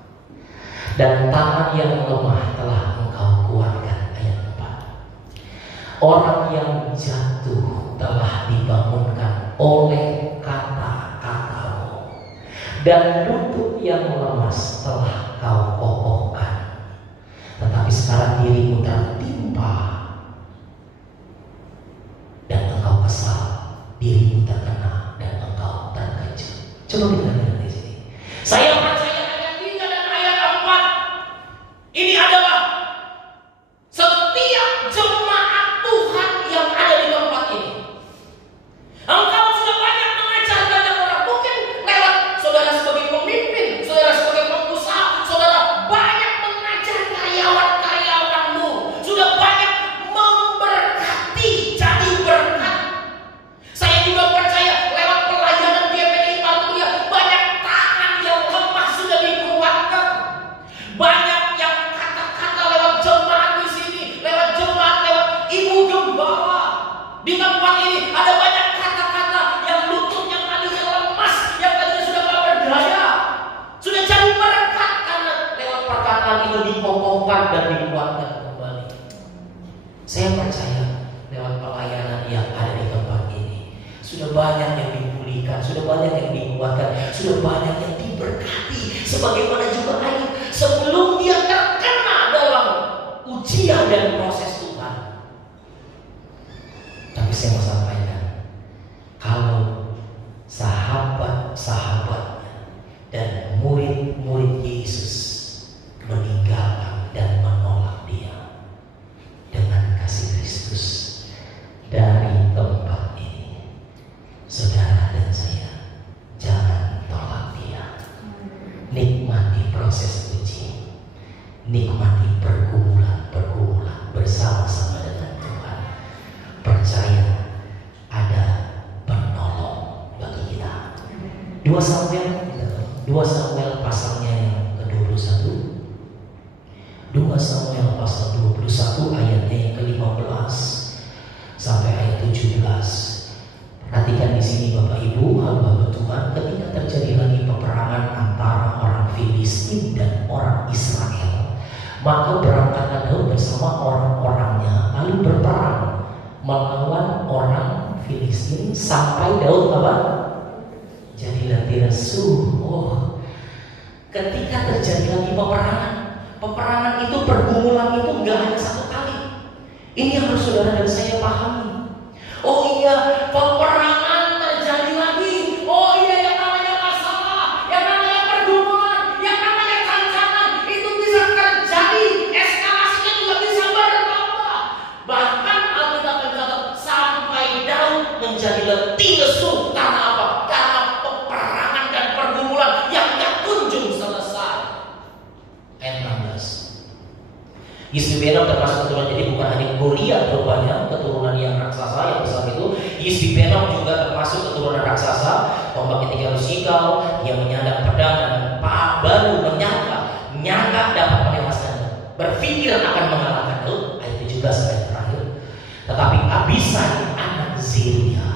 dan tangan yang lemah telah engkau kuatkan. Ayat 4. Orang yang jatuh telah dibangunkan oleh kata-katamu, dan lutut yang lemas telah kau kokohkan. Tetapi sekarang dirimu tertimpa dan engkau kesal, dirimu terkena dan engkau terkejut. Coba kita lihat di sini. Saya percaya ayat 3 dan ayat 4 ini adalah setiap jemaat Tuhan yang ada di tempat ini. Engkau sudah banyak mengajar banyak orang, mungkin lewat saudara sebagai pemimpin, saudara sebagai pengusaha, saudara banyak mengajar karyawan-karyawanmu, sudah banyak memberkati, jadi berkat. Saya juga percaya lewat pelayanan GPI Matuya banyak tangan yang lemah sudah dikuatkan. Banyak yang kata-kata lewat jemaat di sini, lewat jemaat, lewat ibu gembala di tempat ini ada banyak kata-kata yang lututnya tadinya lemas, yang tadinya sudah gak berdaya, sudah jadi berkat karena lewat perkataan itu dikokohkan dan dikuatkan kembali. Saya percaya lewat pelayanan yang ada di tempat ini sudah banyak yang dipulihkan, sudah banyak yang dikuatkan, sudah banyak yang diberkati. Sebagaimana juga Ayub sebelum dia terkena dalam ujian dan proses Tuhan. Tapi saya mau sampaikan, kalau sahabat-sahabat dan murid-murid Yesus meninggalkan dan menolak dia dengan kasih Kristus dari tempat ini, saudara dan saya jangan tolak dia. Nikmati proses uji, nikmati pergumulan bersama-sama dengan Tuhan. Percaya ada penolong bagi kita. 2 Samuel pasalnya yang ke-21. 2 Samuel pasal 21 ayatnya yang ke-15 sampai ayat 17. Perhatikan di sini Bapak Ibu, hamba Tuhan, ketika terjadi lagi peperangan antara orang Filistin dan orang Israel, maka berangkatlah Daud bersama orang-orangnya lalu berperang melawan orang Filistin sampai Daud apa? Jadi latih resuh. Ketika terjadi lagi peperangan itu, pergumulan itu enggak hanya satu kali. Ini yang harus saudara dan saya pahami. Oh iya, peperangan terjadi lagi. Oh iya, yang namanya masalah, yang namanya pergumulan, yang namanya tantangan itu bisa terjadi. Eskalasinya juga bisa bertambah. Bahkan Alkitab mencatat sampai Daud menjadi letih lesu. Karena apa? Karena peperangan dan pergumulan yang tak kunjung selesai. Ayat 16. Isbi-Benob termasuk keturunan, jadi bukan hanya Goliat rupanya keturunan yang raksasa yang besar itu. Isbi-Benob juga termasuk keturunan raksasa, tombaknya 300 sikal, yang menyandang pedang dan baru menyangka dapat menewaskannya, berpikir akan mengalahkan Daud. Ayat 17 ayat terakhir. Tetapi Abisai anak Zeruya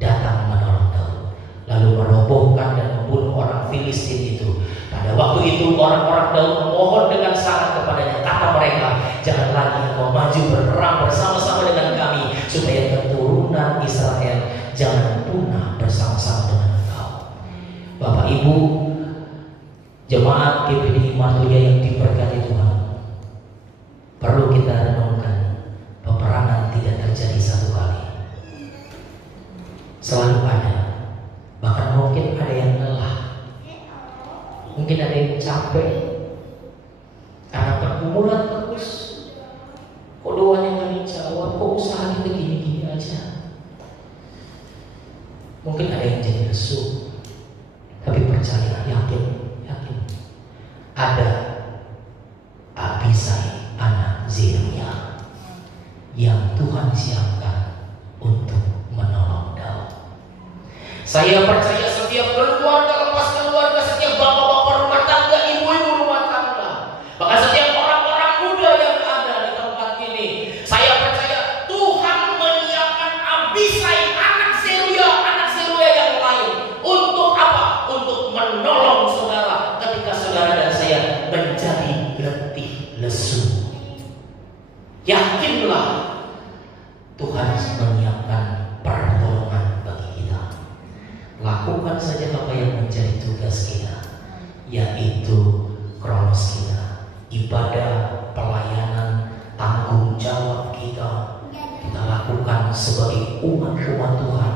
datang menolong Daud, lalu merobohkan dan membunuh orang Filistin itu. Pada waktu itu orang-orang Daud memohon dengan sangat kepadanya. Kata mereka, jangan lagi engkau maju berperang bersama-sama dengan kami, supaya keturunan Israel jangan punah bersama-sama dengan engkau. Bapak Ibu, jemaat GPI Matuya yang diberkati Tuhan, perlu kita renungkan, peperangan tidak terjadi satu kali, selalu ada. Bahkan mungkin ada yang lelah, mungkin ada yang capek karena pergumulan terus. Kok doanya gak dijawab, kok usaha kita gini-gini aja. Mungkin ada yang jadi lesu, tapi percaya, yakin ada Abisai anak Zeruya yang Tuhan siapkan untuk menolong Daud. Saya percaya setiap keluarga lepas keluarga, setiap bapak-bapak rumah tangga, ibu-ibu rumah tangga, bahkan setiap orang-orang muda yang ada di tempat ini, saya lakukan saja apa yang menjadi tugas kita, yaitu kronos kita, ibadah, pelayanan, tanggung jawab kita lakukan sebagai umat-umat Tuhan,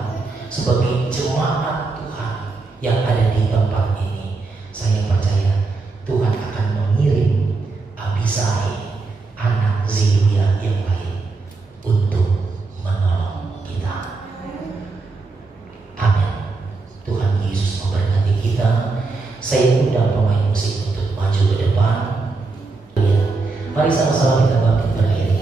sebagai jemaat Tuhan yang ada di tempat ini. Saya percaya Tuhan akan mengirim Abisai, anak Zeruya yang lain, untuk menolong kita. Amin. Tuhan Yesus memberkati kita. Saya undang pemain musik untuk maju ke depan. Mari sama-sama kita bangkit berdiri.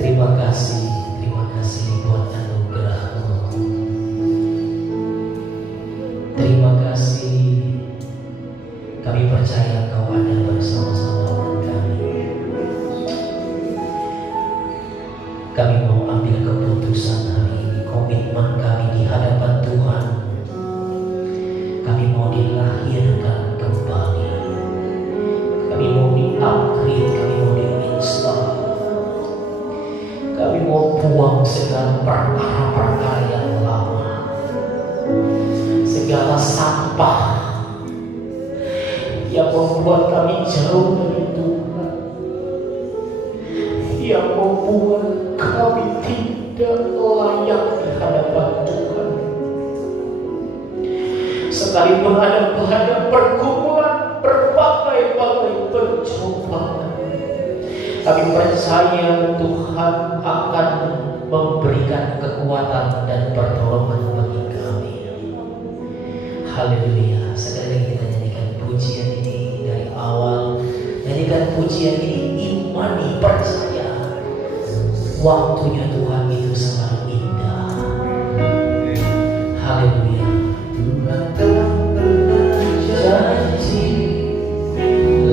Terima kasih buat anugerah-Mu. Terima kasih, kami percaya Engkau ada bersama-sama dengan kami. Kami mau ambil keputusan hari ini, komitmen kami di hadapan Tuhan. Kami mau dilahirkan kembali. Kami mau di-upgrade, kami mau di-install. Kami mau buang segala perkara-perkara yang lama, segala sampah yang membuat kami jauh dari Tuhan, yang membuat kami tidak layak di hadapan Tuhan. Sekalipun ada banyak pergumulan, berbagai-bagai pencobaan, kami percaya Tuhan akan memberikan kekuatan dan pertolongan bagi kami. Haleluya. Sekali lagi kita nyanyikan pujian ini dari awal. Nyanyikan pujian ini, imani, percaya waktunya Tuhan itu selalu indah. Haleluya. Tuhan tak pernah janji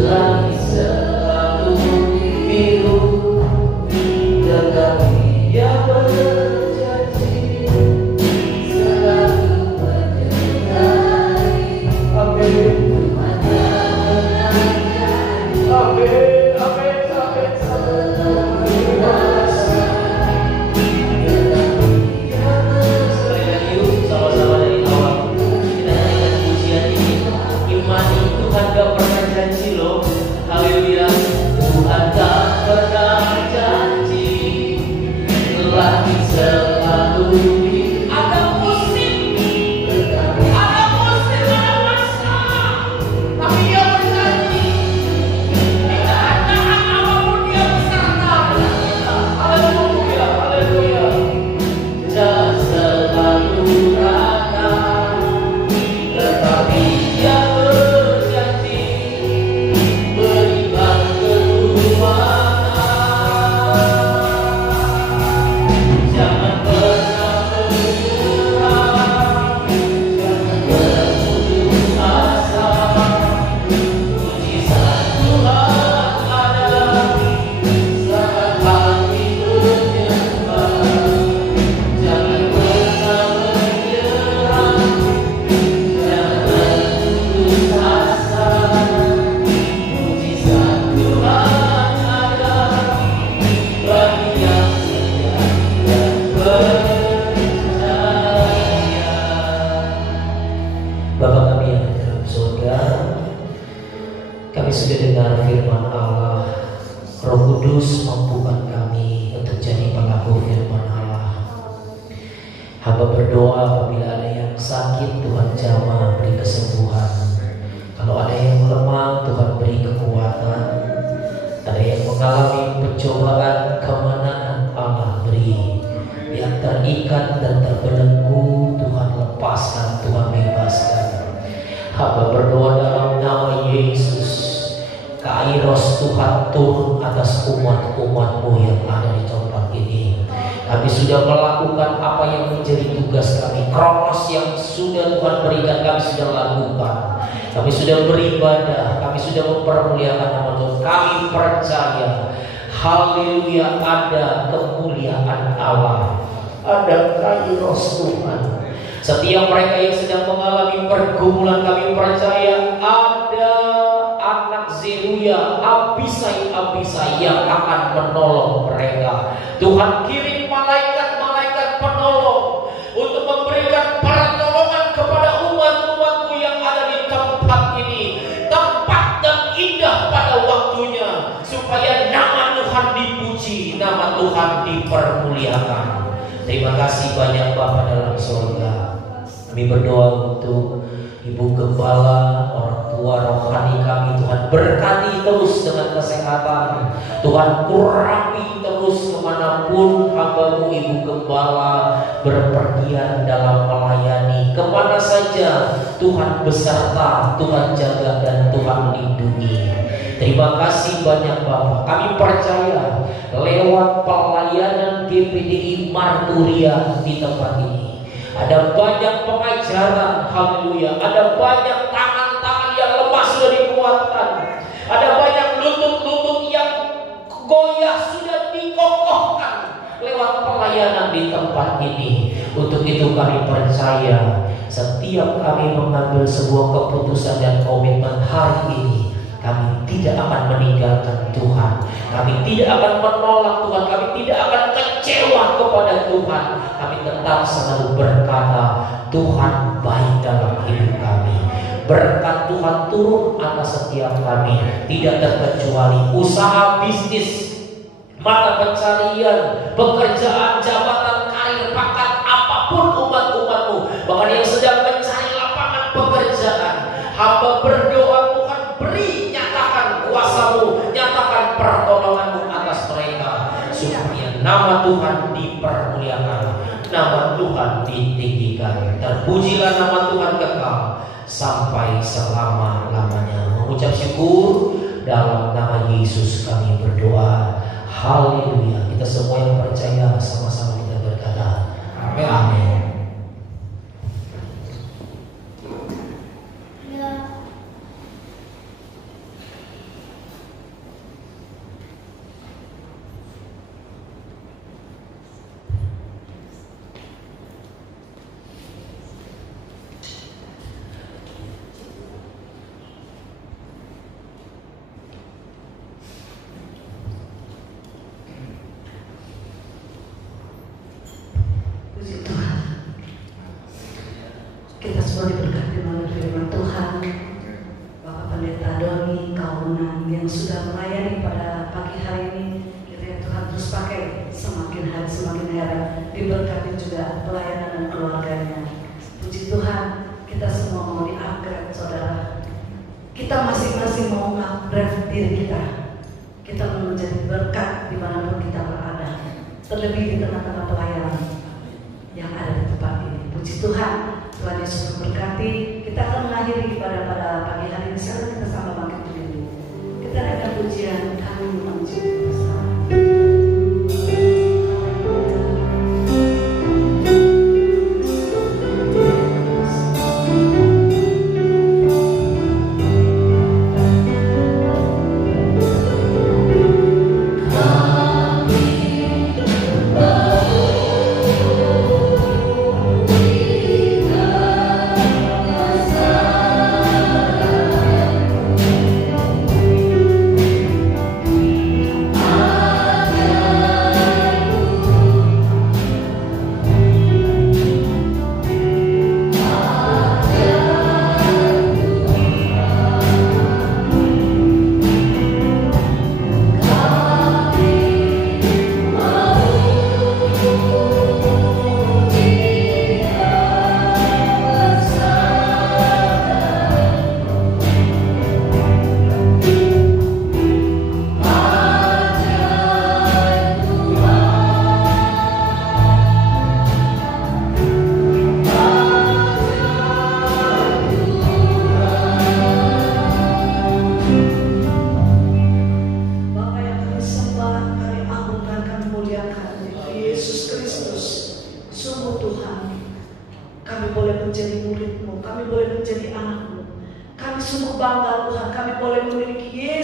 lagi saja dengar firman Allah. Roh Kudus mampukan kami untuk jadi pelaku firman Allah. Hamba berdoa apabila ada yang sakit, Tuhan jamah beri kesembuhan. Kalau ada yang lemah, Tuhan beri kekuatan. Ada yang mengalami pencobaan, kemenangan, Allah beri. Yang terikat dan terbelenggu, Tuhan lepaskan, Tuhan bebaskan. Hamba berdoa dalam nama Yesus, Kairos Tuhan turun atas umat-umat-Mu yang ada di tempat ini. Kami sudah melakukan apa yang menjadi tugas kami. Kronos yang sudah Tuhan berikan kami sudah lakukan. Kami sudah beribadah, kami sudah mempermuliakan nama Tuhan. Kami percaya, haleluya, ada kemuliaan Allah, ada Kairos Tuhan. Setiap mereka yang sedang mengalami pergumulan, kami percaya ada anak Zeruya, Abisai yang akan menolong mereka. Tuhan kirim malaikat-malaikat penolong untuk memberikan pertolongan kepada umat-umat-Mu yang ada di tempat ini. Tempat dan indah pada waktunya, supaya nama Tuhan dipuji, nama Tuhan dipermuliakan. Terima kasih banyak Bapa dalam surga. Kami berdoa untuk Ibu Gembala, orang tua rohani kami. Tuhan berkati terus dengan kesehatan. Tuhan urapi terus kemanapun hamba-Mu Ibu Gembala berpergian dalam melayani. Kemana saja Tuhan beserta, Tuhan jaga dan Tuhan lindungi. Terima kasih banyak Bapak. Kami percaya lewat pelayanan GPDI Marturia di tempat ini ada banyak pengajaran, haleluya. Ada banyak tangan-tangan yang lemah sudah dikuatkan. Ada banyak lutut-lutut yang goyah sudah dikokohkan lewat pelayanan di tempat ini. Untuk itu kami percaya, setiap kami mengambil sebuah keputusan dan komitmen hari ini, kami tidak akan meninggalkan Tuhan. Kami tidak akan menolak Tuhan. Kami tidak akan kecewa kepada Tuhan. Kami tetap selalu berkata, Tuhan baik dalam hidup kami. Berkat Tuhan turun atas setiap kami, tidak terkecuali usaha bisnis, mata pencarian, pekerjaan, jabatan, karir, pangkat, apapun umat-umat-Mu, bahkan yang sedang mencari lapangan pekerjaan. Hamba berdoa, Tuhan beri, nyatakan kuasa-Mu, nyatakan pertolongan-Mu atas mereka, supaya nama Tuhan dipermuliakan, nama Tuhan ditinggikan. Terpujilah nama Tuhan kekal sampai selama-lamanya. Mengucap syukur dalam nama Yesus kami berdoa. Haleluya. Kita semua yang percaya sama-sama kita berkata amin. Amin. Kita semua diberkati oleh firman Tuhan. Bapak Pendeta Doni Kaunan yang sudah melayani pada pagi hari ini, kiranya Tuhan terus pakai semakin hari semakin heran. Diberkati juga pelayanan dan keluarganya. Puji Tuhan, kita semua mau di-upgrade, saudara. Kita masing-masing mau upgrade diri kita. Kita mau menjadi berkat dimanapun kita berada, terlebih di tengah-tengah pelayanan yang ada di tempat ini. Puji Tuhan. Tuhan Yesus memberkati. Kita akan mengakhiri ibadah pada pagi hari ini. Sekarang kita sama bangkit berdiri. Kita akan pujian kami memuji bersama. Thank you.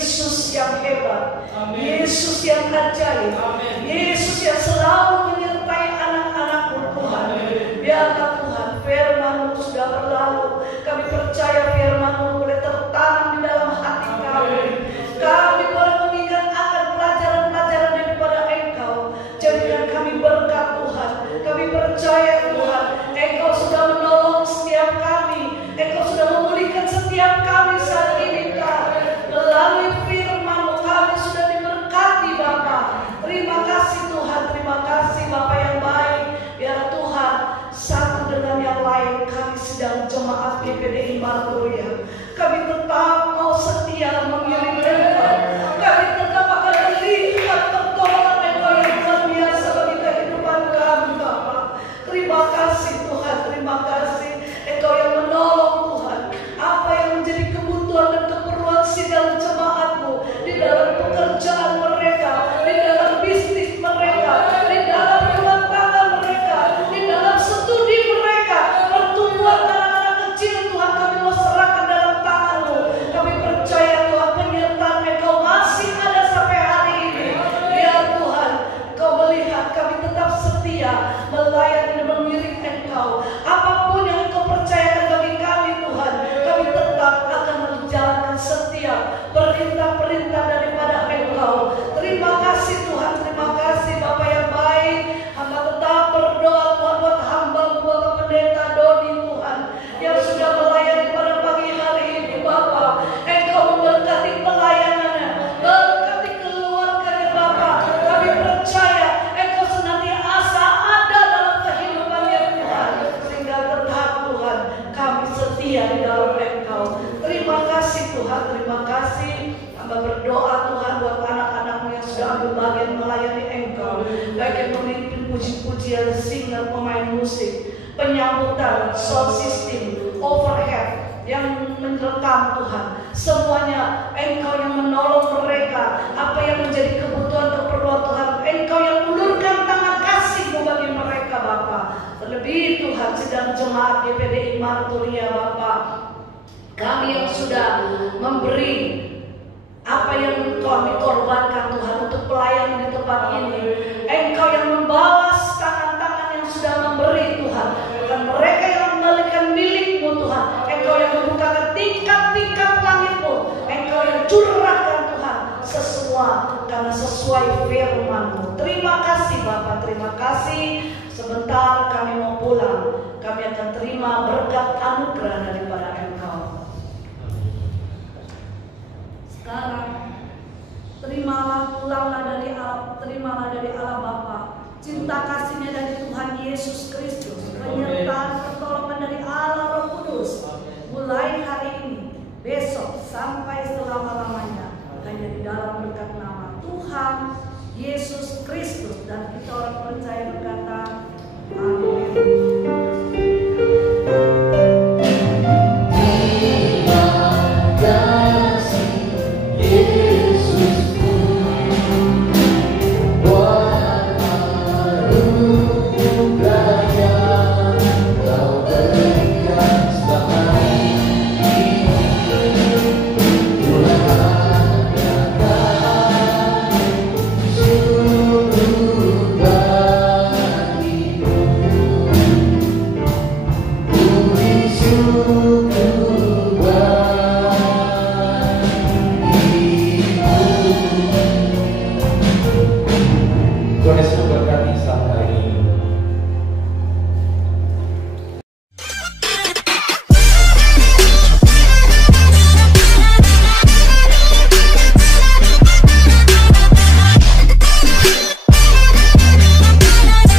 Yesus yang hebat, Amin. Yesus yang ajaib, Amin. Yesus yang selalu menyertai anak-anak-Mu Tuhan. Biarlah Tuhan firman-Mu sudah berlalu, kami percaya firman-Mu boleh tertanam di dalam hati kami. Kami boleh mengingat akan pelajaran-pelajaran daripada Engkau. Jadikan kami berkat Tuhan. Kami percaya Tuhan, Engkau sudah menolong setiap kami, Engkau sudah memulihkan setiap kami saat ini Tuhan. Melalui firman-Mu kami sudah diberkati Bapa. Terima kasih Tuhan, terima kasih Bapa yang baik. Biar Tuhan satu dengan yang lain, kami sedang jemaat GPDI Martoria, kami tetap mau setia mengiring Engkau. Kami tetap akan melihat pertolongan Engkau yang luar biasa bagi kehidupan kami Bapa. Terima kasih Tuhan, terima kasih Engkau yang menolong Tuhan. Apa yang menjadi kebutuhan dan keperluan sidang jemaat-Mu di dalam pekerjaan mereka, di dalam bisnis mereka, di dalam rumah tangga mereka, di dalam studi mereka, pertumbuhan anak-anak kecil Tuhan, kami mau serahkan dalam tangan-Mu. Kami percaya Tuhan, penyertaan Engkau masih ada sampai hari ini. Biar Tuhan Engkau melihat kami tetap setia melayani dan mengiring Engkau. Apapun yang Engkau percayakan bagi kami Tuhan, kami tetap akan menjalankan setiap perintah-perintah daripada Engkau. Terima kasih Tuhan, terima kasih Bapa yang baik. Hamba tetap berdoa Tuhan buat hamba Bapak Pendeta Doni Tuhan, yang sudah melayani pada pagi hari ini Bapa. Engkau memberkati pelayanannya, berkati keluarganya Bapa. Kami percaya Engkau senantiasa ada dalam kehidupannya Tuhan, sehingga tetap Tuhan kami setia di dalam Engkau. Terima kasih Tuhan, terima kasih. Hamba berdoa Tuhan buat anak-anak-Mu yang sudah ambil bagian melayani Engkau, baik yang memimpin puji-pujian, singer, pemain musik, penyambutan, sound system, overhead, yang merekam Tuhan. Semuanya Engkau yang menolong mereka. Apa yang menjadi kebutuhan keperluan Tuhan, Engkau yang ulurkan tangan kasih-Mu bagi mereka Bapa. Terlebih Tuhan sidang jemaat GPDI Martoria Bapa, kami yang sudah memberi apa yang Tuhan dikorbankan Tuhan untuk pelayan di tempat ini. Engkau yang membalas tangan-tangan yang sudah memberi Tuhan. Bukan mereka yang membalikan milik-Mu Tuhan. Engkau yang membukakan tingkap-tingkap langit-Mu. Engkau yang curahkan Tuhan karena sesuai firman-Mu. Terima kasih Bapa, terima kasih. Sebentar kami mau pulang, kami akan terima berkat anugerah daripada Engkau. Sekarang terimalah, pulanglah dari Allah, terimalah dari Allah Bapa, cinta kasih-Nya dari Tuhan Yesus Kristus, penyertaan pertolongan dari Allah Roh Kudus, mulai hari ini, besok sampai selama-lamanya, hanya di dalam berkat nama Tuhan Yesus Kristus. Dan kita orang percaya berkata